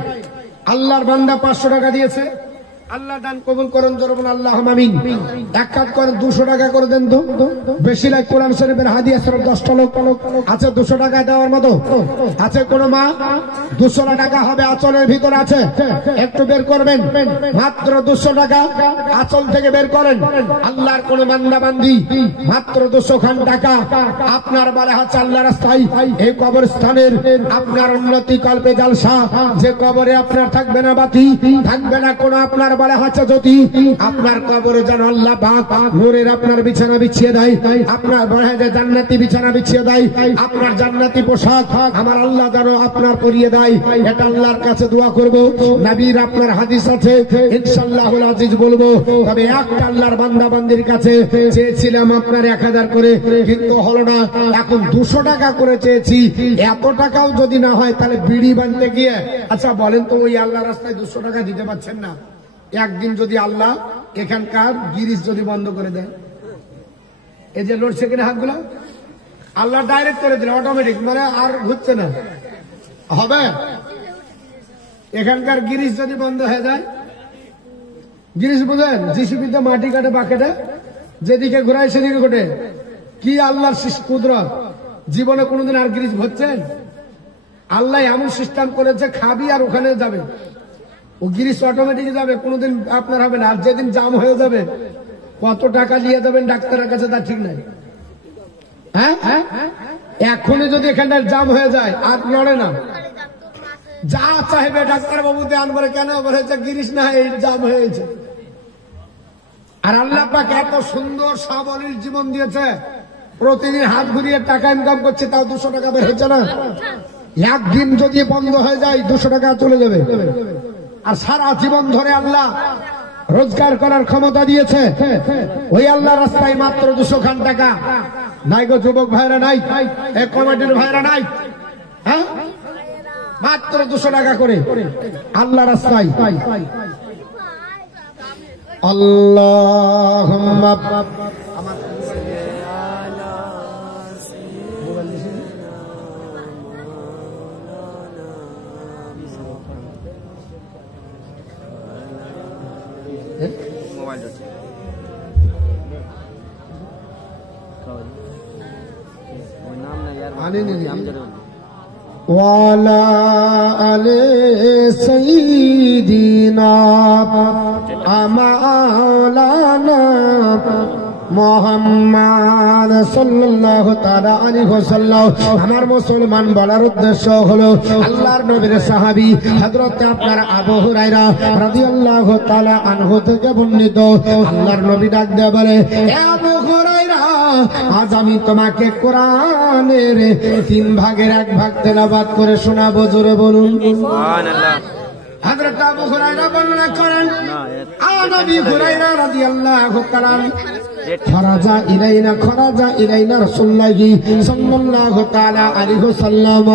আল্লাহর বান্দা 500 টাকা দিয়েছে, আল্লাহ দান কবুল করুন, ধরুন আল্লাহ আমিন। এক কাজ করেন, 200 টাকা করে দেন তো, বেশি লাগে। কোরআন শরীফের হাদিয়া স্বরূপ 10টা লোক আছে 200 টাকা দেওয়ার মতো আছে কোন মা? 200 টাকা হবে, আঁচলের ভিতর আছে, একটু বের করবেন, মাত্র 200 টাকা আঁচল থেকে বের করেন। আল্লাহর কোন বান্দা বান্দি মাত্র 200 খান টাকা আপনার বলে হচ্ছে আল্লাহ রাস্তায় এই কবরস্থানের আপনার উন্নতি কল্পে জালসা, যে কবরে আপনার থাকবে না বাতি, থাকবে না কোন আপনার বলে হচ্ছে জ্যোতি, আপনার কবরে যেন আল্লাহ পাক নূরের আপনার বিছানা বিছিয়ে দেয়, আপনার বলে হয় যে জান্নাতি বিছানা বিছিয়ে দেয়, আপনার জান্নাতি পোশাক আমার আল্লাহ যেন আপনার পরিয়ে দেয়। এটা আল্লাহর কাছে দোয়া করব। নবীর আপনার হাদিস আছে, ইনশাআল্লাহুল আজিজ বলবো। তবে একটা আল্লাহর বান্দা বান্দির কাছে চেয়েছিলাম আপনার 1000 করে, কিন্তু হলো না। এখন 200 টাকা করে চেয়েছি। এত টাকাও যদি না হয় তাহলে বিড়ি বানতে গিয়ে, আচ্ছা বলেন তো, ওই আল্লাহ রাস্তায় 200 টাকা দিতে পারছেন না? একদিন যদি আল্লাহ এখানকার গিরিশ যদি বন্ধ করে দেয়, এই যে লোডশেডিং হাতগুলো আল্লাহ ডাইরেক্ট করে দিলে অটোমেটিক, মানে আর ঘুরছে না, হবে? এখানকার গিরিশ যদি বন্ধ হয়ে যায়, গিরিশ বুঝেন, জিসিবিতে মাটি কাটে বাকেটে, যেদিকে ঘুরায় সেদিকে ঘটে, কি আল্লাহর কুদরত। জীবনে কোনোদিন আর গিরিশ ভরছেন? আল্লাহ এমন সিস্টেম করেছে, খাবি আর ওখানে যাবে, ও গিরিশ অটোমেটিক যাবে, কোনোদিন আপনার হবে না। আর যেদিন জাম হয়ে যাবে, কত টাকা নিয়ে যাবেন ডাক্তারের কাছে তার ঠিক নাই। হ্যাঁ, এখনই যদি এখানটা জাম হয়ে যায় আর লড়ে না, যা চাইবে ডাক্তার বাবুতে আনবে, কেন বলেছে গিরিশ না এই জাম হয়েছে। আর আল্লাহ পাক এত সুন্দর সাবলীল জীবন দিয়েছে, প্রতিদিন হাত ঘুরিয়ে টাকা ইনকাম করছে, তাও 200 টাকা বের হচ্ছে না। একদিন যদি বন্ধ হয়ে যায় 200 টাকা চলে যাবে। আর সারা জীবন ধরে আল্লাহ রোজগার করার ক্ষমতা দিয়েছে, ওই আল্লাহ রাস্তায় মাত্র 200 খান টাকা নাই গো যুবক ভাইরা, নাই এই কমিটির ভাইরা, নাই? হ্যাঁ, মাত্র 200 টাকা করে আল্লাহ রাস্তায়। আল্লাহুম্মা ওয়ালা আলে সাইয়্যিদিনা আমালানা মুহাম্মদ সাল্লাল্লাহু তাআলা আলাইহি ওয়াসাল্লাম। আমার মুসলমান বলার উদ্দেশ্য হলো আল্লাহর নবীর সাহাবী হযরত আপনার আবু হুরায়রা রাদিয়াল্লাহু তাআলা আনহু থেকে বর্ণিত, আল্লাহর নবী ডাক দিয়ে বলে, হে আবু হুরায়রা, আজ আমি তোমাকে কোরআনের 3 ভাগের 1 ভাগ তেলাওয়াত করে শোনাবো। জোরে বলুন সুবহানাল্লাহ। হযরত আবু হুরায়রা বর্ণনা করেন, নবী হুরায়রা রাদিয়াল্লাহু তাআলা খরাজা ইলাইনা রাসূলুল্লাহি সাল্লাল্লাহু তাআলা আলাইহি ওয়াসাল্লাম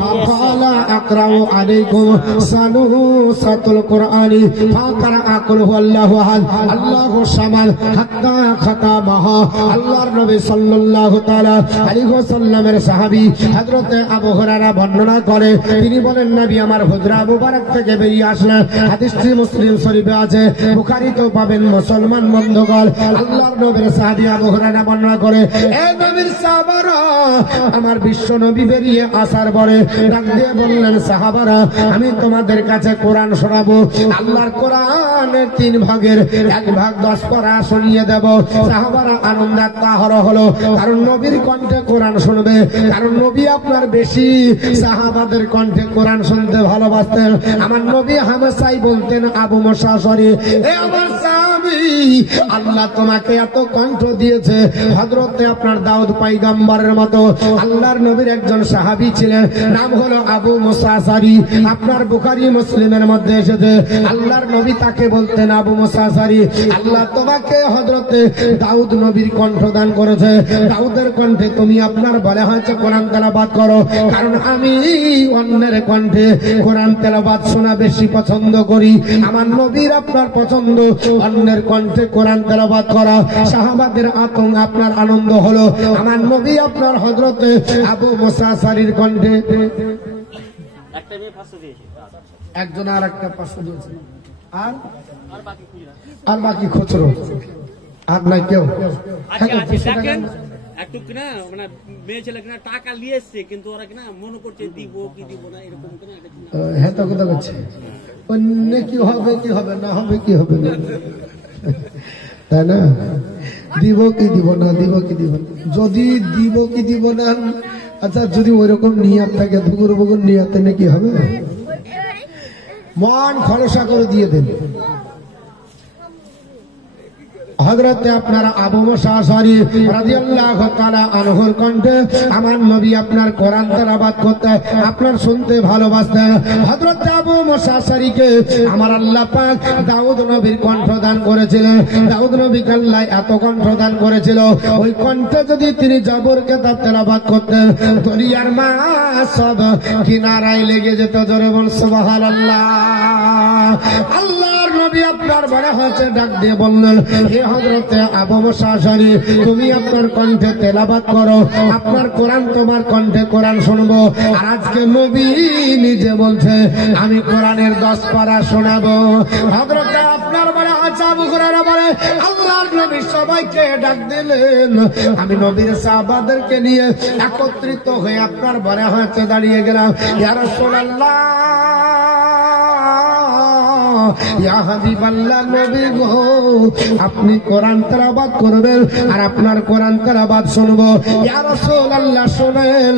ফাকালা আকরাউ আলাইকুম সানুসাতুল কুরআনি ফাকারা আকুল হুয়াল্লাহু আহাদ আল্লাহু সামাদ হাত্তা খাতামাহা। আল্লাহর নবী সাল্লাল্লাহু তাআলা আলাইহি ওয়াসাল্লামের সাহাবী হযরত আবু হুরায়রা বর্ণনা করে, তিনি বলেন, নবী আমার হুজরা মুবারক থেকে বেরিয়ে আসলেন। হাদিসটি মুসলিম শরীফে আছে, বুখারীতেও পাবেন। মুসলমান বন্ধুগণ, আল্লাহর নবীর সাহাবী আবু হুরায়রা বর্ণনা করে, এ নবীর সাহাবারা, আমার বিশ্ব নবী বেরিয়ে আসার পরে ডাক দিয়ে বললেন, সাহাবারা, আমি তোমাদের কাছে কোরআন শোনাবো। আল্লাহর কোরআনের 3 ভাগের 1 ভাগ 10 পারা শুনিয়ে দেব। সাহাবারা আনন্দাত্মহর হলো, কারণ নবীর কণ্ঠে কোরআন শুনবে, কারণ নবী আপনার বেশি সাহাবাদের কণ্ঠে কোরআন শুনতে ভালোবাসতেন। আমার নবী হামেশাই বলতেন, আবু মুসা সরি, এ আমার সাহাবী, আল্লাহ তোমাকে এত কণ্ঠ দিয়েছে, হযরতে আপনার দাউদ পয়গম্বরের মতো আল্লাহর নবীর একজন সাহাবী ছিলেন, নাম হলো আবু মুসা আশআরী। আপনার বুখারী মুসলিমের মধ্যে এসেছে, আল্লাহর নবী তাকে বলতেন আবু মুসা আশআরী, আল্লাহ তোমাকে হযরতে দাউদ নবীর কণ্ঠ দান করেছে, দাউদের কণ্ঠে তুমি আপনার বলা হয়েছে কোরআন তেলাওয়াত করো, কারণ আমি অন্যের কণ্ঠে কোরআন তেলাওয়াত শোনা বেশি পছন্দ করি। আমার নবীর আপনার পছন্দ অন্যের কণ্ঠে কোরআন তেলাওয়াত করা। সাহাবাদের আতঙ্ক আপনার আনন্দ হলো, আমার নবী আপনার হযরতে আবু মুসা আশআরীর কণ্ঠে একজন আর একটা 500 দিয়েছে। আর বাকি খুচরো আর নাই কেউ। একটু কিনা মানে মেয়ে ছেলে কিনা টাকা নিয়ে এসছে, কিন্তু ওরা কিনা মনে করছে দিব কি দিব না এরকম কিনা। হ্যাঁ তো কথা বলছে অন্য কি হবে কি হবে না হবে কি হবে না, তাই না? দিব কি দিব না, দিব কি দিব না, যদি দিব কি দিব না, আচ্ছা যদি ওইরকম নিয়াত থাকে ধুগুর বুগুর নিয়াতে নাকি হবে? মন খরচা করে দিয়ে দেন। হযরতে আপনার আবু মুসা আশআরী রাদিয়াল্লাহু তাআলা আনহুর কণ্ঠে আমার নবী আপনার কোরআন তেলাওয়াত করতে আপনার শুনতে ভালোবাসতেন। হযরতে আবু মুসা আশআরীকে আমার আল্লাহ পাক দাউদ নবীর কণ্ঠ দান করেছিলেন। দাউদ নবীকে আল্লাহ এত কণ্ঠ দান করেছিল, ওই কণ্ঠে যদি তিনি জবর কিতাব তেলাওয়াত করতেন দরিয়ার মাছ সব কিনারায় লেগে যেত। জোরে বল সুবহানাল্লাহ। আল্লাহর নবী আপনার বড় হয়েছে ডাক দিয়ে বললেন, হে হযরতে আবু মুসা আশআরী, তুমি আপনার কণ্ঠে তেলাওয়াত করো, আপনার কোরআন তোমার কণ্ঠে কোরআন শুনবো। আর আজকে নবী নিজে বলছে আমি কোরআনের 10 পারা শোনাবো। হযরতে আপনার বলে আচ্ছা আবু হুরায়রা বলে আল্লাহর নবী সবাইকে ডাক দিলেন, আমি নবীর সাহাবাদেরকে নিয়ে একত্রিত হয়ে আপনার বলে হয়েছে দাঁড়িয়ে গেলাম। ইয়া রাসূলুল্লাহ, ইয়া হাবিবাল্লাহ, নবী গো আপনি কোরআন তেলাওয়াত করবেন আর আপনার কোরআন তেলাওয়াত শুনবো। ইয়া রাসূলুল্লাহ শুনেন,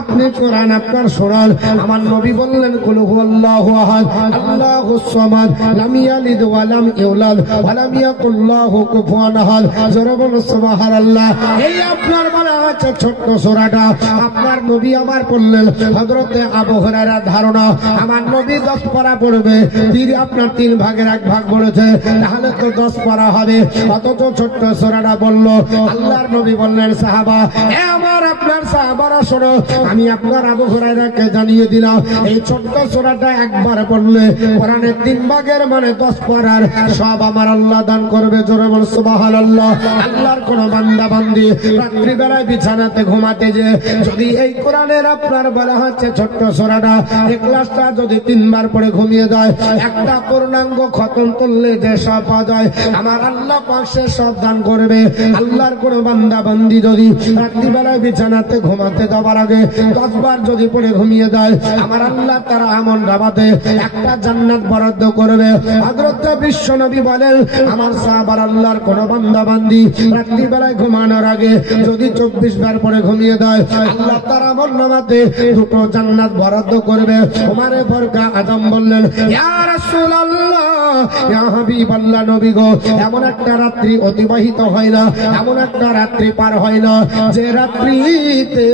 আপনি কোরআন আপনার শোনান। আমার নবী বললেন কুল হুয়াল্লাহু আহাদ আল্লাহুস সামাদ লাম ইয়ালিদ ওয়া লাম ইউলাদ ওয়া লাম ইয়াকুল লাহু কুফুয়ান আহাদ। জোরে বলুন সুবহানাল্লাহ। এই আপনার বলা আছে ছোট্ট সূরাটা আপনার নবী আমার পড়লেন। হযরতে আবু হুরায়রা ধারণা আমার নবী 10 পারা পড়বে, তিনি আপনার 3 ভাগের 1 ভাগ বলেছে, তাহলে তো 10 পারা হবে। অথচ ছোট্ট সূরাটা বলল। আল্লাহর নবী বললেন সাহাবা, এ আমার আপনার সাহাবারা শোনো, আমি আপনার আবু হুরায়রাকে জানিয়ে দিলাম এই ছোট্ট সূরাটা একবার পড়লে কোরআনের 3 ভাগের মানে 10 পারার সব আমার আল্লাহ দান করবে। জোরে বল সুবহানাল্লাহ। আল্লাহর কোন বান্দা বান্দি রাত্রি বেলায় বিছানাতে ঘুমাতে যে যদি এই কোরআনের আপনার বলা হচ্ছে ছোট্ট সূরাটা ইখলাসটা যদি 3 বার পড়ে ঘুমিয়ে যায়, একটা পূর্ণাঙ্গ খতম করলে যে সব পাওয়া যায় আমার আল্লাহ পাক সে সব দান করবে। আল্লাহর কোন বান্দা বান্দি যদি রাত্রি বেলায় বিছানাতে ঘুমাতে যাবার আগে 10 বার যদি পড়ে ঘুমিয়ে যায়, আমার আল্লাহ তার আমল নামাতে একটা জান্নাত বরাদ্দ করবে। হযরত বিশ্ব নবী বলেন আমার সাহাবার আল্লাহর কোন বান্দা বান্দি রাত্রি বেলায় ঘুমানোর আগে যদি 24 বার পড়ে ঘুমিয়ে দেয়, আল্লাহ তার আমল নামাতে 2টো জান্নাত বরাদ্দ করবে। ওমর ফারুক আযম বললেন, ইয়া রাসূলুল্লাহ, ইয়া হাবিবাল্লাহ, নবী গো এমন একটা রাত্রি অতিবাহিত হয় না, এমন একটা রাত্রি পার হয় না যে রাত্রিতে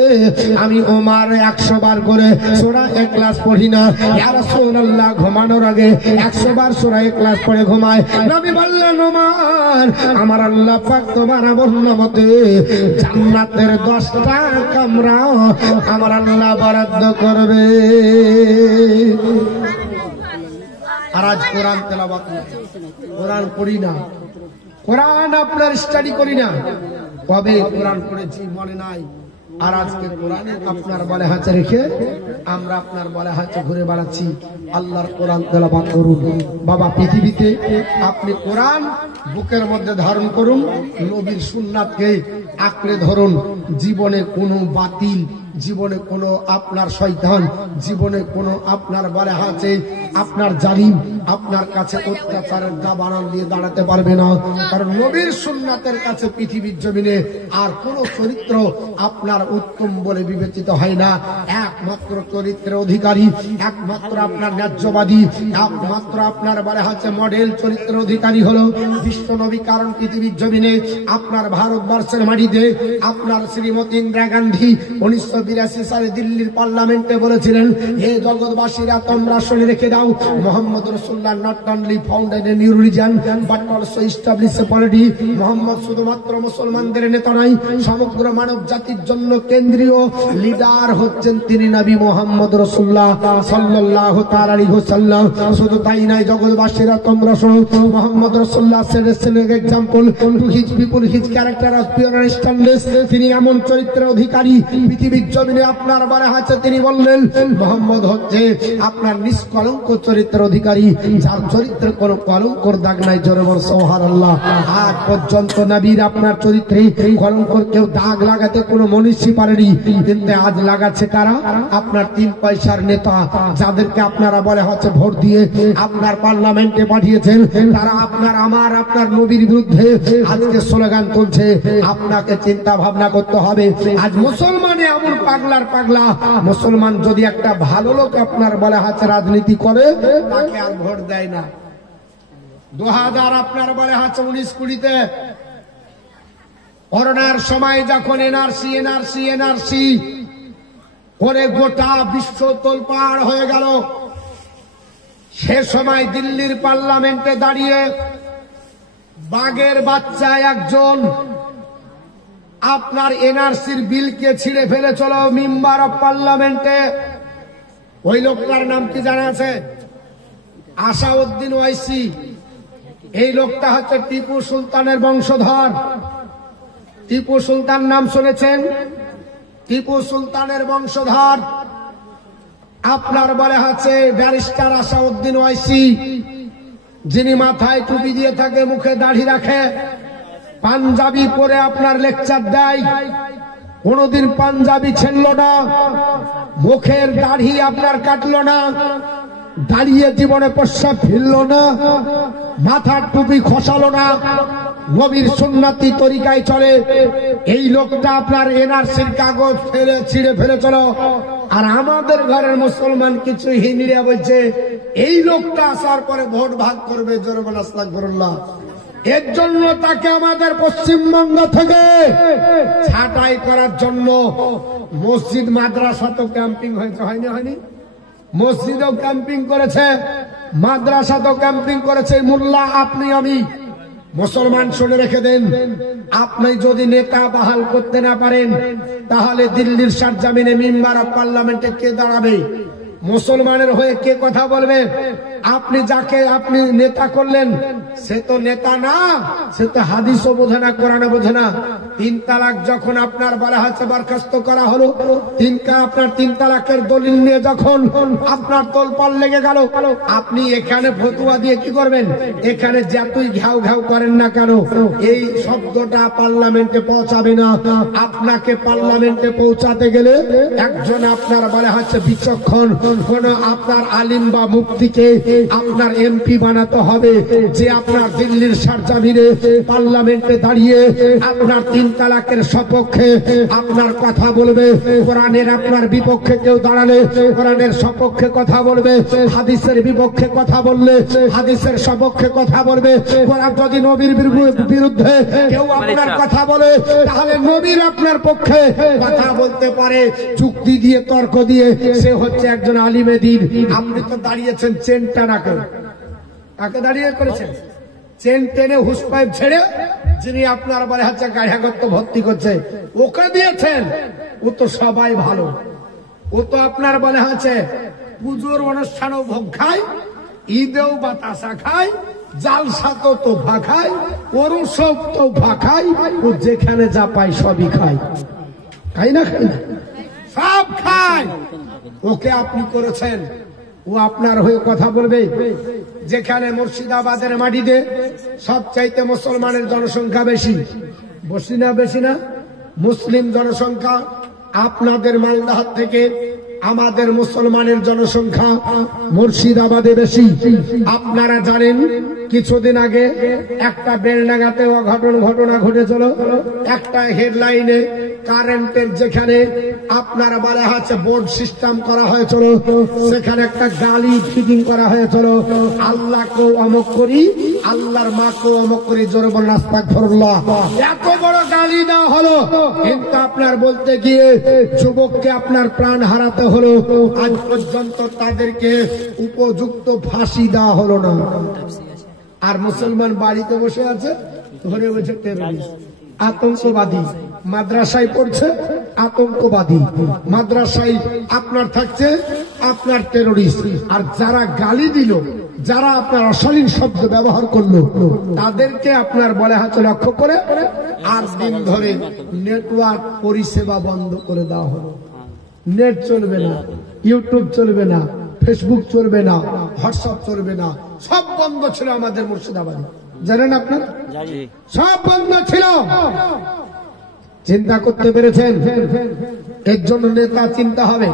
আমি ওমর 100 বার করে সূরা ইখলাস পড়ি না। ইয়া রাসূলুল্লাহ, ঘুমানোর আগে 100 বার সূরা ইখলাস পড়ে ঘুমায়। নবী বললেন, ওমর আমার আল্লাহ পাক তোমার আমল নামাতে জান্নাতের 10টা কামরা আমার আল্লাহ বরাদ্দ করবে। আর আজ কোরআন তেলাওয়াত কোরআন পড়ি না, কোরআন আপনার স্টাডি করি না, কবে কোরআন পড়েছি মনে নাই। আর আজকে কোরআনে আপনার বলে হাতে রেখে আমরা আপনার বলে হাতে ঘুরে বেড়াচ্ছি। আল্লাহর কোরআন তেলাওয়াত করুন বাবা। পৃথিবীতে আপনি কোরআন বুকের মধ্যে ধারণ করুন, নবীর সুন্নাতকে আঁকড়ে ধরুন। জীবনে কোনো বাতিল, জীবনে কোনো আপনার শয়তান, জীবনে কোনো আপনার বলে হাতে আপনার জালিম আপনার কাছে অত্যাচারের দাবানল দিয়ে দাঁড়াতে পারবে না। কারণ নবীর সুন্নাতের কাছে পৃথিবীর জমিনে আর কোন চরিত্র আপনার উত্তম বলে বিবেচিত হয় না। একমাত্র চরিত্রের অধিকারী, একমাত্র আপনার ন্যায্যবাদী, একমাত্র আপনার বলে হচ্ছে মডেল চরিত্রের অধিকারী হলো বিশ্ব নবী। কারণ পৃথিবীর জমিনে আপনার ভারতবর্ষের মাটিতে আপনার শ্রীমতী ইন্দিরা গান্ধী 1982 সালে দিল্লির পার্লামেন্টে বলেছিলেন, হে জগৎবাসীরা তোমরা শুনে রেখে দাও, মোহাম্মদ রাসূলুল্লাহ not only founded a new religion but also establish a polity. Mohammad শুধুমাত্র মুসলমানদের নেতা নয়, সমগ্র মানব জাতির জন্য কেন্দ্রীয় লিডার হচ্ছেন তিনি নবী মুহাম্মদ রাসূলুল্লাহ সাল্লাল্লাহু তাআলা আলাইহি ওয়াসাল্লাম। শুধু তাই নয়, জগৎবাসীরা তোমরা শোনো, মুহাম্মদ রাসূলুল্লাহ সেলের example to his people, his character of pure and stainless. তিনি এমন চরিত্রের অধিকারী, পৃথিবীর জমিনে আপনার বলা হয়েছে, তিনি বললেন মুহাম্মদ হচ্ছে আপনার নিষ্কলঙ্ক চরিত্রের অধিকারী, যার চরিত্রে কোনো কলঙ্কর দাগ নাই। জোরে বল সুবহানাল্লাহ। আজ পর্যন্ত নবীর আপনার চরিত্রে কলঙ্কর কেউ দাগ লাগাতে কোনো মনীষী পারেনি, কিন্তু আজ লাগাচ্ছে কারা? আপনার 3 পয়সার নেতা, যাদেরকে আপনারা বলে হচ্ছে ভোট দিয়ে আপনার পার্লামেন্টে পাঠিয়েছেন, তারা আপনার নবীর বিরুদ্ধে আজকে স্লোগান তুলছে। আপনাকে চিন্তা ভাবনা করতে হবে। আজ মুসলমানে এমন পাগলার পাগলা, মুসলমান যদি একটা ভালো লোক আপনার বলে হচ্ছে রাজনীতি করে, তাকে আর ভোট দেয় না। 2000 আপনার বলে হচ্ছে 19-20-তে করোনার সময় যখন এনআরসি করে গোটা বিশ্ব তোলপাড় হয়ে গেল, সে সময় দিল্লির পার্লামেন্টে দাঁড়িয়ে বাঘের বাচ্চা একজন আপনার এনআরসির বিলকে ছিঁড়ে ফেলেছিল মেম্বার অফ পার্লামেন্টে। ওই লোকটার নাম কি জানা আছে? আসাউদ্দিন ওয়াইসি। এই লোকটা হচ্ছে টিপু সুলতানের বংশধর। টিপু সুলতান নাম শুনেছেন? টিপু সুলতানের বংশধর আপনার বলে হচ্ছে ব্যারিস্টার আসাউদ্দিন ওয়াইসি, যিনি মাথায় টুপি দিয়ে থাকে, মুখে দাড়ি রাখে, পাঞ্জাবি পরে আপনার লেকচার দেয়। কোনদিন পাঞ্জাবি ছেড়ল না, মুখের দাড়ি আপনার কাটলো না, দাঁড়িয়ে জীবনে প্রস্রাব ফিরল না, মাথার টুপি খসালো না, নবীর সুন্নতি তরিকায় চলে। এই লোকটা আপনার এনআরসির কাগজ ছিঁড়ে ফেলেছিল। আর আমাদের ঘরের মুসলমান কিছু হিন্দুরা বলছে এই লোকটা আসার পরে ভোট ভাগ করবে। জোরে বল আস্তাগফিরুল্লাহ। এর জন্য তাকে আমাদের পশ্চিমবঙ্গ থেকে ছাঁটাই করার জন্য মসজিদ মাদ্রাসা তো ক্যাম্পিং হয়েছে, হয়নি? মসজিদেও ক্যাম্পিং করেছে, মাদ্রাসাতেও ক্যাম্পিং করেছে। মোল্লা আপনি আমি মুসলমান শুনে রেখে দেন, আপনি যদি নেতা বাহাল করতে না পারেন, তাহলে দিল্লির সরজমিনে মেম্বার অফ পার্লামেন্টে কে দাঁড়াবে? মুসলমানের হয়ে কে কথা বলবে? আপনি যাকে আপনি নেতা করলেন সে তো নেতা না, সে তো হাদিসও বোঝে না, কোরআনও বোঝে না। 3 তালাক যখন আপনার বলা হচ্ছে বরখাস্ত করা হলো, আপনার 3 তালাকের দলিল নিয়ে যখন আপনার তোলপাড় লেগে গেল, আপনি এখানে ফতুয়া দিয়ে কি করবেন? এখানে যতই ঘাউ ঘাউ করেন না কেন, এই শব্দটা পার্লামেন্টে পৌঁছাবে না। আপনাকে পার্লামেন্টে পৌঁছাতে গেলে একজন আপনার বলা হচ্ছে বিচক্ষণ কোন আপনার আলিম বা মুফতিকে আপনার এমপি বানাতে হবে, যে আপনার দিল্লির সরজমিনে পার্লামেন্টে দাঁড়িয়ে আপনার 3 তালাকের সপক্ষে আপনার কথা বলবে। কোরআনের আপনার বিপক্ষে কেউ দাঁড়ালে কোরআনের সপক্ষে কথা বলবে, হাদিসের বিপক্ষে কথা বললে হাদিসের সপক্ষে কথা বলবে। কোরআন যদি নবীর বিরুদ্ধে কেউ আপনার কথা বলে, তাহলে নবীর আপনার পক্ষে কথা বলতে পারে যুক্তি দিয়ে, তর্ক দিয়ে। সে হচ্ছে একজন আলিমে দ্বীন। আপনি তো দাঁড়িয়েছেন চেন টানাকে, কাকে দাঁড়িয়ে করেছেন? চেন টেনে হুস পাইপ ছেড়ে যিনি আপনার বলে হচ্ছে গাড়িয়াগত ভর্তি করছে, ওকে দিয়েছেন। ও তো সবাই ভালো, ও তো আপনার বলে হচ্ছে পুজোর অনুষ্ঠানেও ভোগ খায়, ঈদেও বাতাসা খায়, জালসাতেও তোফা খায়, ওরসব তোফা খায়, ও যেখানে যা পায় সবই খায়। খাই না? খাই না? সব খায়। ওকে আপনি করেছেন, ও আপনার হয়ে কথা বলবে। যেখানে মুর্শিদাবাদের মাটিতে সবচাইতে মুসলমানের জনসংখ্যা বেশি, বেশি না মুসলিম জনসংখ্যা আপনাদের মালদাহ থেকে আমাদের মুসলমানের জনসংখ্যা মুর্শিদাবাদে বেশি। আপনারা জানেন কিছুদিন আগে একটা বেলডাঙ্গাতে ঘটনা ঘটেছিল। একটা হেডলাইনে কারেন্টের যেখানে আপনার বলা হচ্ছে বোর্ড সিস্টেম করা হয়েছিল, সেখানে একটা গালি ফিটিং করা হয়েছিল, আল্লাহকেও অমক করি, আল্লাহর মাকেও অমক করি। জোরে বলেন আস্তাগফিরুল্লাহ। এত বড় গালি দেওয়া হলো, কিন্তু আপনার বলতে গিয়ে যুবককে আপনার প্রাণ হারাতে হলো। আজ পর্যন্ত তাদেরকে উপযুক্ত ফাঁসি দেওয়া হলো না। আর মুসলমান বাড়িতে বসে আছে, ধরে বসে টেররিস্ট, আতঙ্কবাদী, মাদ্রাসায় পড়ছে আতঙ্কবাদী, মাদ্রাসায় আপনার থাকছে আপনার টেরোরিস্ট। আর যারা গালি দিল, যারা আপনার অশালীন শব্দ ব্যবহার করলো, তাদেরকে আপনার বলে হাতে লক্ষ্য করে 8 দিন ধরে নেটওয়ার্ক পরিষেবা বন্ধ করে দেওয়া হলো। নেট চলবে না, ইউটিউব চলবে না, ফেসবুক চলবে না, হোয়াটসঅ্যাপ চলবে না, সব বন্ধ ছিল আমাদের মুর্শিদাবাদে। জানেন আপনারা, সব বন্ধ ছিল। চিন্তা করতে পেরেছেন? এর জন্য নেতা চিন্তা হবে,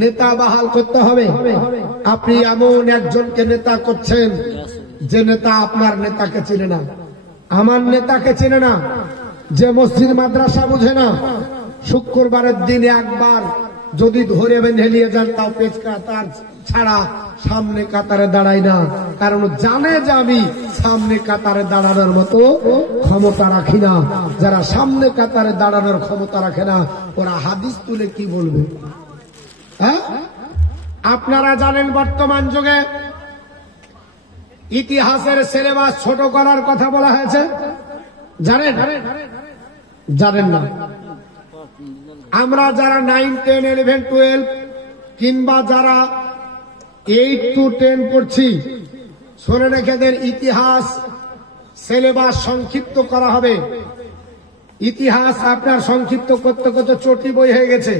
নেতা বাহাল করতে হবে। আপনি এমন একজনকে নেতা করছেন যে নেতা আপনার নেতাকে চেনে না, আমার নেতাকে চেনে না, যে মসজিদ মাদ্রাসা বুঝে না, শুক্রবারের দিনে একবার যদি ধরে বেঁধে নিয়ে যান তাও পেজ কাতার ছাড়া সামনে কাতারে দাঁড়ায় না, কারণ জানে যে আমি সামনে কাতারে দাঁড়ানোর মতো ক্ষমতা রাখি না। যারা সামনে কাতারে দাঁড়ানোর ক্ষমতা রাখে না, ওরা হাদিস তুলে কি বলবে? হ্যাঁ, আপনারা জানেন বর্তমান যুগে ইতিহাসের সিলেবাস ছোট করার কথা বলা হয়েছে, জানেন? জানেন না? আমরা যারা 9, 10, 11, 12 কিংবা যারা 8 to 10 পড়ছি, শুনে রেখে দেন, ইতিহাস সিলেবাস সংক্ষিপ্ত করা হবে। ইতিহাস আপনার সংক্ষিপ্ত করতে করতে চটি বই হয়ে গেছে।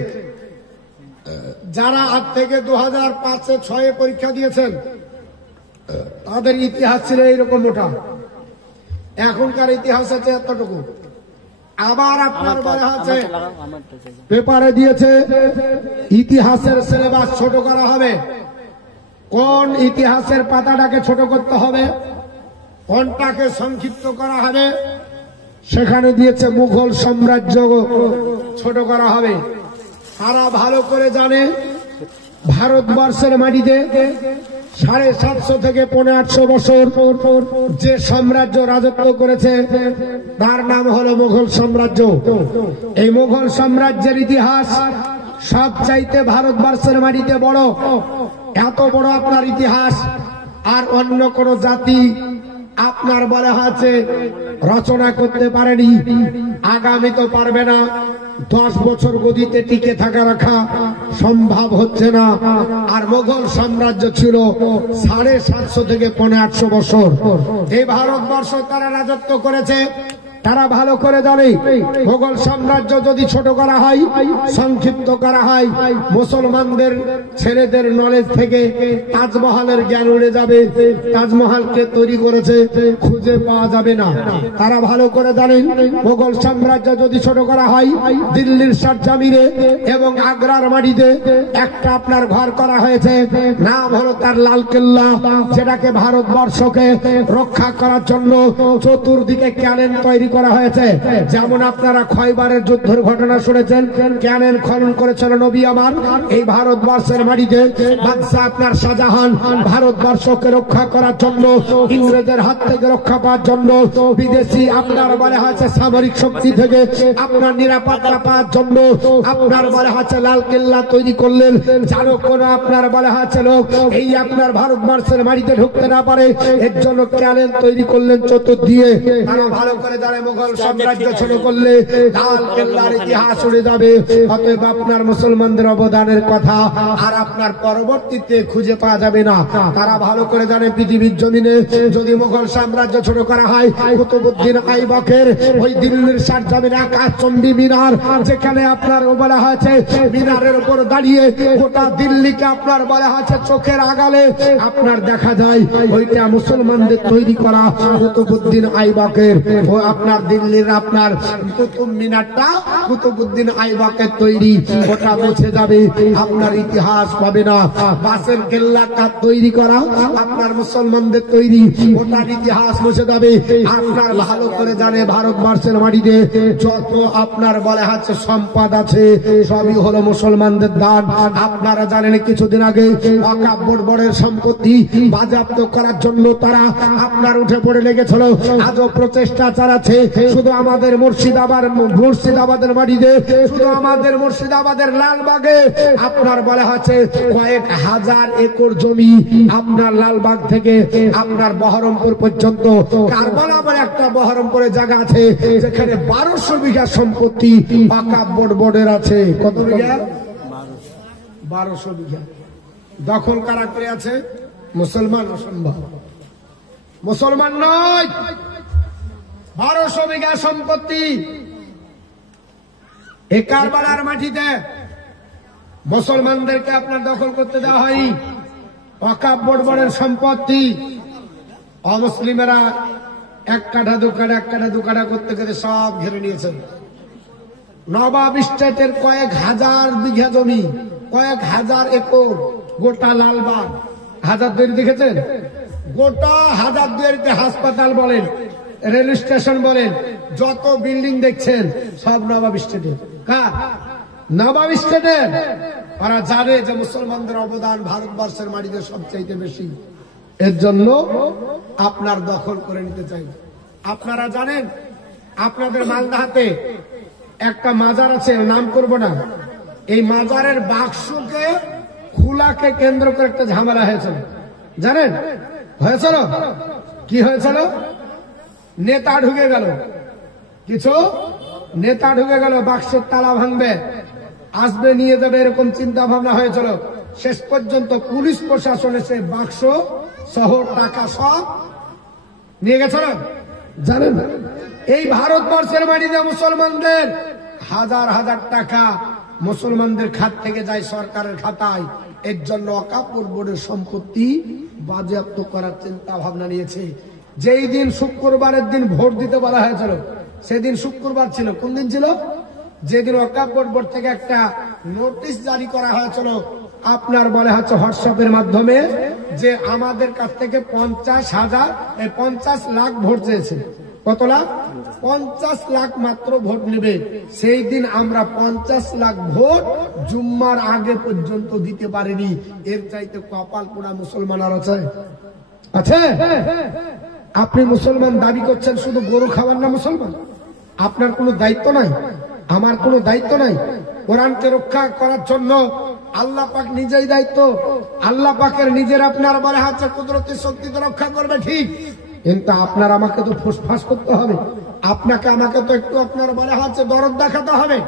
যারা আজ থেকে 2005-এ 6-এ পরীক্ষা দিয়েছেন, তাদের ইতিহাস ছিল এইরকম মোটা, এখনকার ইতিহাস আছে এতটুকু। আবার আপনার বলা হচ্ছে পেপারে দিয়েছে ইতিহাসের সিলেবাস ছোট করা হবে। কোন ইতিহাসের পাতাটাকে ছোট করতে হবে, কোনটাকে সংক্ষিপ্ত করা হবে, সেখানে দিয়েছে মুঘল সাম্রাজ্য ছোট করা হবে। তারা ভালো করে জানে ভারতবর্ষের মাটিতে 750 থেকে 850 বছর যে সাম্রাজ্য রাজত্ব করেছে তার নাম হলো মুঘল সাম্রাজ্য। এই মুঘল সাম্রাজ্যের ইতিহাস সবচাইতে ভারতবর্ষের মাটিতে বড়। এত বড় আপনার ইতিহাস আর অন্য কোন জাতি আপনার বলা হয়েছে রচনা করতে পারেনি, আগামী তো পারবে না। 10 বছর গদিতে টিকে থাকা রাখা সম্ভব হচ্ছে না। আর মুঘল সাম্রাজ্য ছিল 750 থেকে 850 বছর। এই ভারতবর্ষ তারা রাজত্ব করেছে। তারা ভালো করে জানে মুঘল সাম্রাজ্য যদি ছোট করা হয়, সংক্ষিপ্ত করা হয়, মুসলমানদের ছেলেদের নলেজ থেকে তাজমহলের জ্ঞান উড়ে যাবে। তাজমহল কে তৈরি করেছে খুঁজে পাওয়া যাবে না। তারা ভালো করে জানেন মুঘল সাম্রাজ্য যদি ছোট করা হয়, দিল্লির শারজামিনে এবং আগ্রার মাটিতে একটা আপনার ঘর করা হয়েছে, নাম হলো তার লালকেল্লা, যেটাকে ভারতবর্ষকে রক্ষা করার জন্য চতুর্দিকে ক্যানেন তৈরি করা হয়েছে। যেমন আপনারা খয়বারের যুদ্ধের ঘটনা শুনেছেন, ক্যানেন খনন করেছিল নবী আমার এই ভারতবর্ষের মাটিতে। বাদশাহ আপনার শাহজাহান ভারতবর্ষকে রক্ষা করার জন্য, ইংরেজের হাত থেকে রক্ষা পাওয়ার জন্য, বিদেশি আপনার বলা হয়েছে সামরিক শক্তি থেকে আপনার নিরাপত্তা পাওয়ার জন্য আপনার বলা হয়েছে লালকেল্লা তৈরি করলেন, যেন কোন আপনার বলা হয়েছে লোক এই আপনার ভারতবর্ষের মাটিতে ঢুকতে না পারে। এর জন্য ক্যানেন তৈরি করলেন চতুর্দিকে। তারা ভালো করে জানে মুঘল সাম্রাজ্য ছোট করলে লালকেল্লার ইতিহাস উড়ে যাবে। অতএব আপনার মুসলমানদের অবদানের কথা আর আপনার পরবর্তীতে খুঁজে পাওয়া যাবে না। তারা ভালো করে জানে পৃথিবীর জমিনে যদি মুঘল সাম্রাজ্য ছোট করা হয়, কুতুবউদ্দিন আইবকের ওই দিল্লির শারজামিন আকাশচম্বী মিনার, যেখানে আপনার বলা হয়েছে মিনারের উপর দাঁড়িয়ে গোটা দিল্লিকে আপনার বলা হয়েছে চোখের আগালে আপনার দেখা যায় ওইটা মুসলমানদের তৈরি করা কুতুবউদ্দিন আইবকের। ও আপনার দিল্লির আপনার কুতুব মিনারটা কুতুবউদ্দিন আইবকের তৈরি, ওটা মুছে যাবে, আপনার ইতিহাস পাবে না। বাসের কেল্লা কার তৈরি করা আপনার মুসলমানদের তৈরি, ওটার ইতিহাস মুছে যাবে। আপনার ভালো করে জানে ভারতবর্ষের মাটিতে যত আপনার বলা হচ্ছে সম্পদ আছে সবই হলো মুসলমানদের দান। আপনারা জানেন কিছুদিন আগে ওয়াকফ বোর্ডের সম্পত্তি বাজেয়াপ্ত করার জন্য তারা আপনার উঠে পড়ে লেগেছিল। আজও প্রচেষ্টা চালাচ্ছে শুধু আমাদের মুর্শিদাবাদের মাটিতে, শুধু আমাদের মুর্শিদাবাদের লালবাগে আপনার বলা হচ্ছে কয়েক হাজার একর জমি আপনার লালবাগ থেকে আপনার বহরমপুর পর্যন্ত। কারবালা বলে একটা বহরমপুরে জায়গা আছে যেখানে 1200 বিঘা সম্পত্তি পাকা বোর্ডের আছে। কত বিঘা? 1200 বিঘা। দখল কারা করে আছে? মুসলমান। অসম্ভব, মুসলমান নয়। 1200 বিঘা সম্পত্তি এই কারবালার মাটিতে মুসলমানদেরকে আপনার দখল করতে দেওয়া হয়নি। ওয়াকফ বোর্ডের সম্পত্তি অমুসলিমেরা এক কাঠা দু কাঠা করতে করতে সব ঘিরে নিয়েছেন। নবাব স্টেটের কয়েক হাজার বিঘা জমি, কয়েক হাজার একর, গোটা লালবাগ। হাজারদুয়ারি দেখেছেন? গোটা হাজারদুয়ারিতে হাসপাতাল বলেন, রেল স্টেশন বলেন, যত বিল্ডিং দেখছেন সব নবাব স্টেটের। কার? নবাব স্টেটের। ওরা জানে যে মুসলমানদের অবদান ভারতবর্ষের মাটিতে সবচাইতে বেশি, এর জন্য আপনার দখল করে নিতে চাই। আপনারা জানেন আপনাদের মালদাহাতে একটা মাজার আছে, নাম করব না। এই মাজারের বাক্সকে খোলাকে কেন্দ্র করে একটা ঝামেলা হয়েছিল, জানেন? হয়েছিল কি হয়েছিল? নেতা ঢুকে গেল, কিছু নেতা ঢুকে গেল, বাক্সের তালা ভাঙবে, আসবে, নিয়ে যাবে, এরকম চিন্তা ভাবনা হয়েছিল। শেষ পর্যন্ত পুলিশ প্রশাসন এসে বাক্স সহ টাকা সব নিয়ে গেছিল, জানেন? এই ভারতবর্ষের মাটিতে মুসলমানদের হাজার হাজার টাকা মুসলমানদের খাত থেকে যায় সরকারের খাতায়। এর জন্য ওয়াকফ বোর্ডের সম্পত্তি বাজেয়াপ্ত করার চিন্তা ভাবনা নিয়েছে। যেই দিন শুক্রবারের দিন ভোট দিতে বলা হয়েছিল, সেদিন শুক্রবার ছিল। কোন দিন ছিল? যেদিন ওয়াকফ বোর্ড থেকে একটা নোটিশ জারি করা হয়েছিল আপনার বলে হচ্ছে হোয়াটসঅ্যাপের মাধ্যমে, যে আমাদের কাছ থেকে 50 লাখ ভোট চেয়েছে। কত লাখ? 50 লাখ মাত্র ভোট নেবে। সেই দিন আমরা 50 লাখ ভোট জুম্মার আগে পর্যন্ত দিতে পারিনি। এর চাইতে কপাল পোড়া মুসলমান আর আছে? আছে? আপনি মুসলমান দাবি করছেন, শুধু গরু খাবার না মুসলমান? আপনার কোনো দায়িত্ব নাই, আমার কোনো দায়িত্ব নাই? কোরআনকে রক্ষা করার জন্য আল্লাহ পাক নিজেই দায়িত্ব। আল্লাহ পাকের নিজের আপনার বলে হাতে কুদরতি শক্তিতে রক্ষা করবে, ঠিক, কিন্তু আপনার আমাকে তো ফুসফাস করতে হবে, আপনাকে আমাকে তো একটু আপনার বলে হাতে দরদ দেখাতে হবে।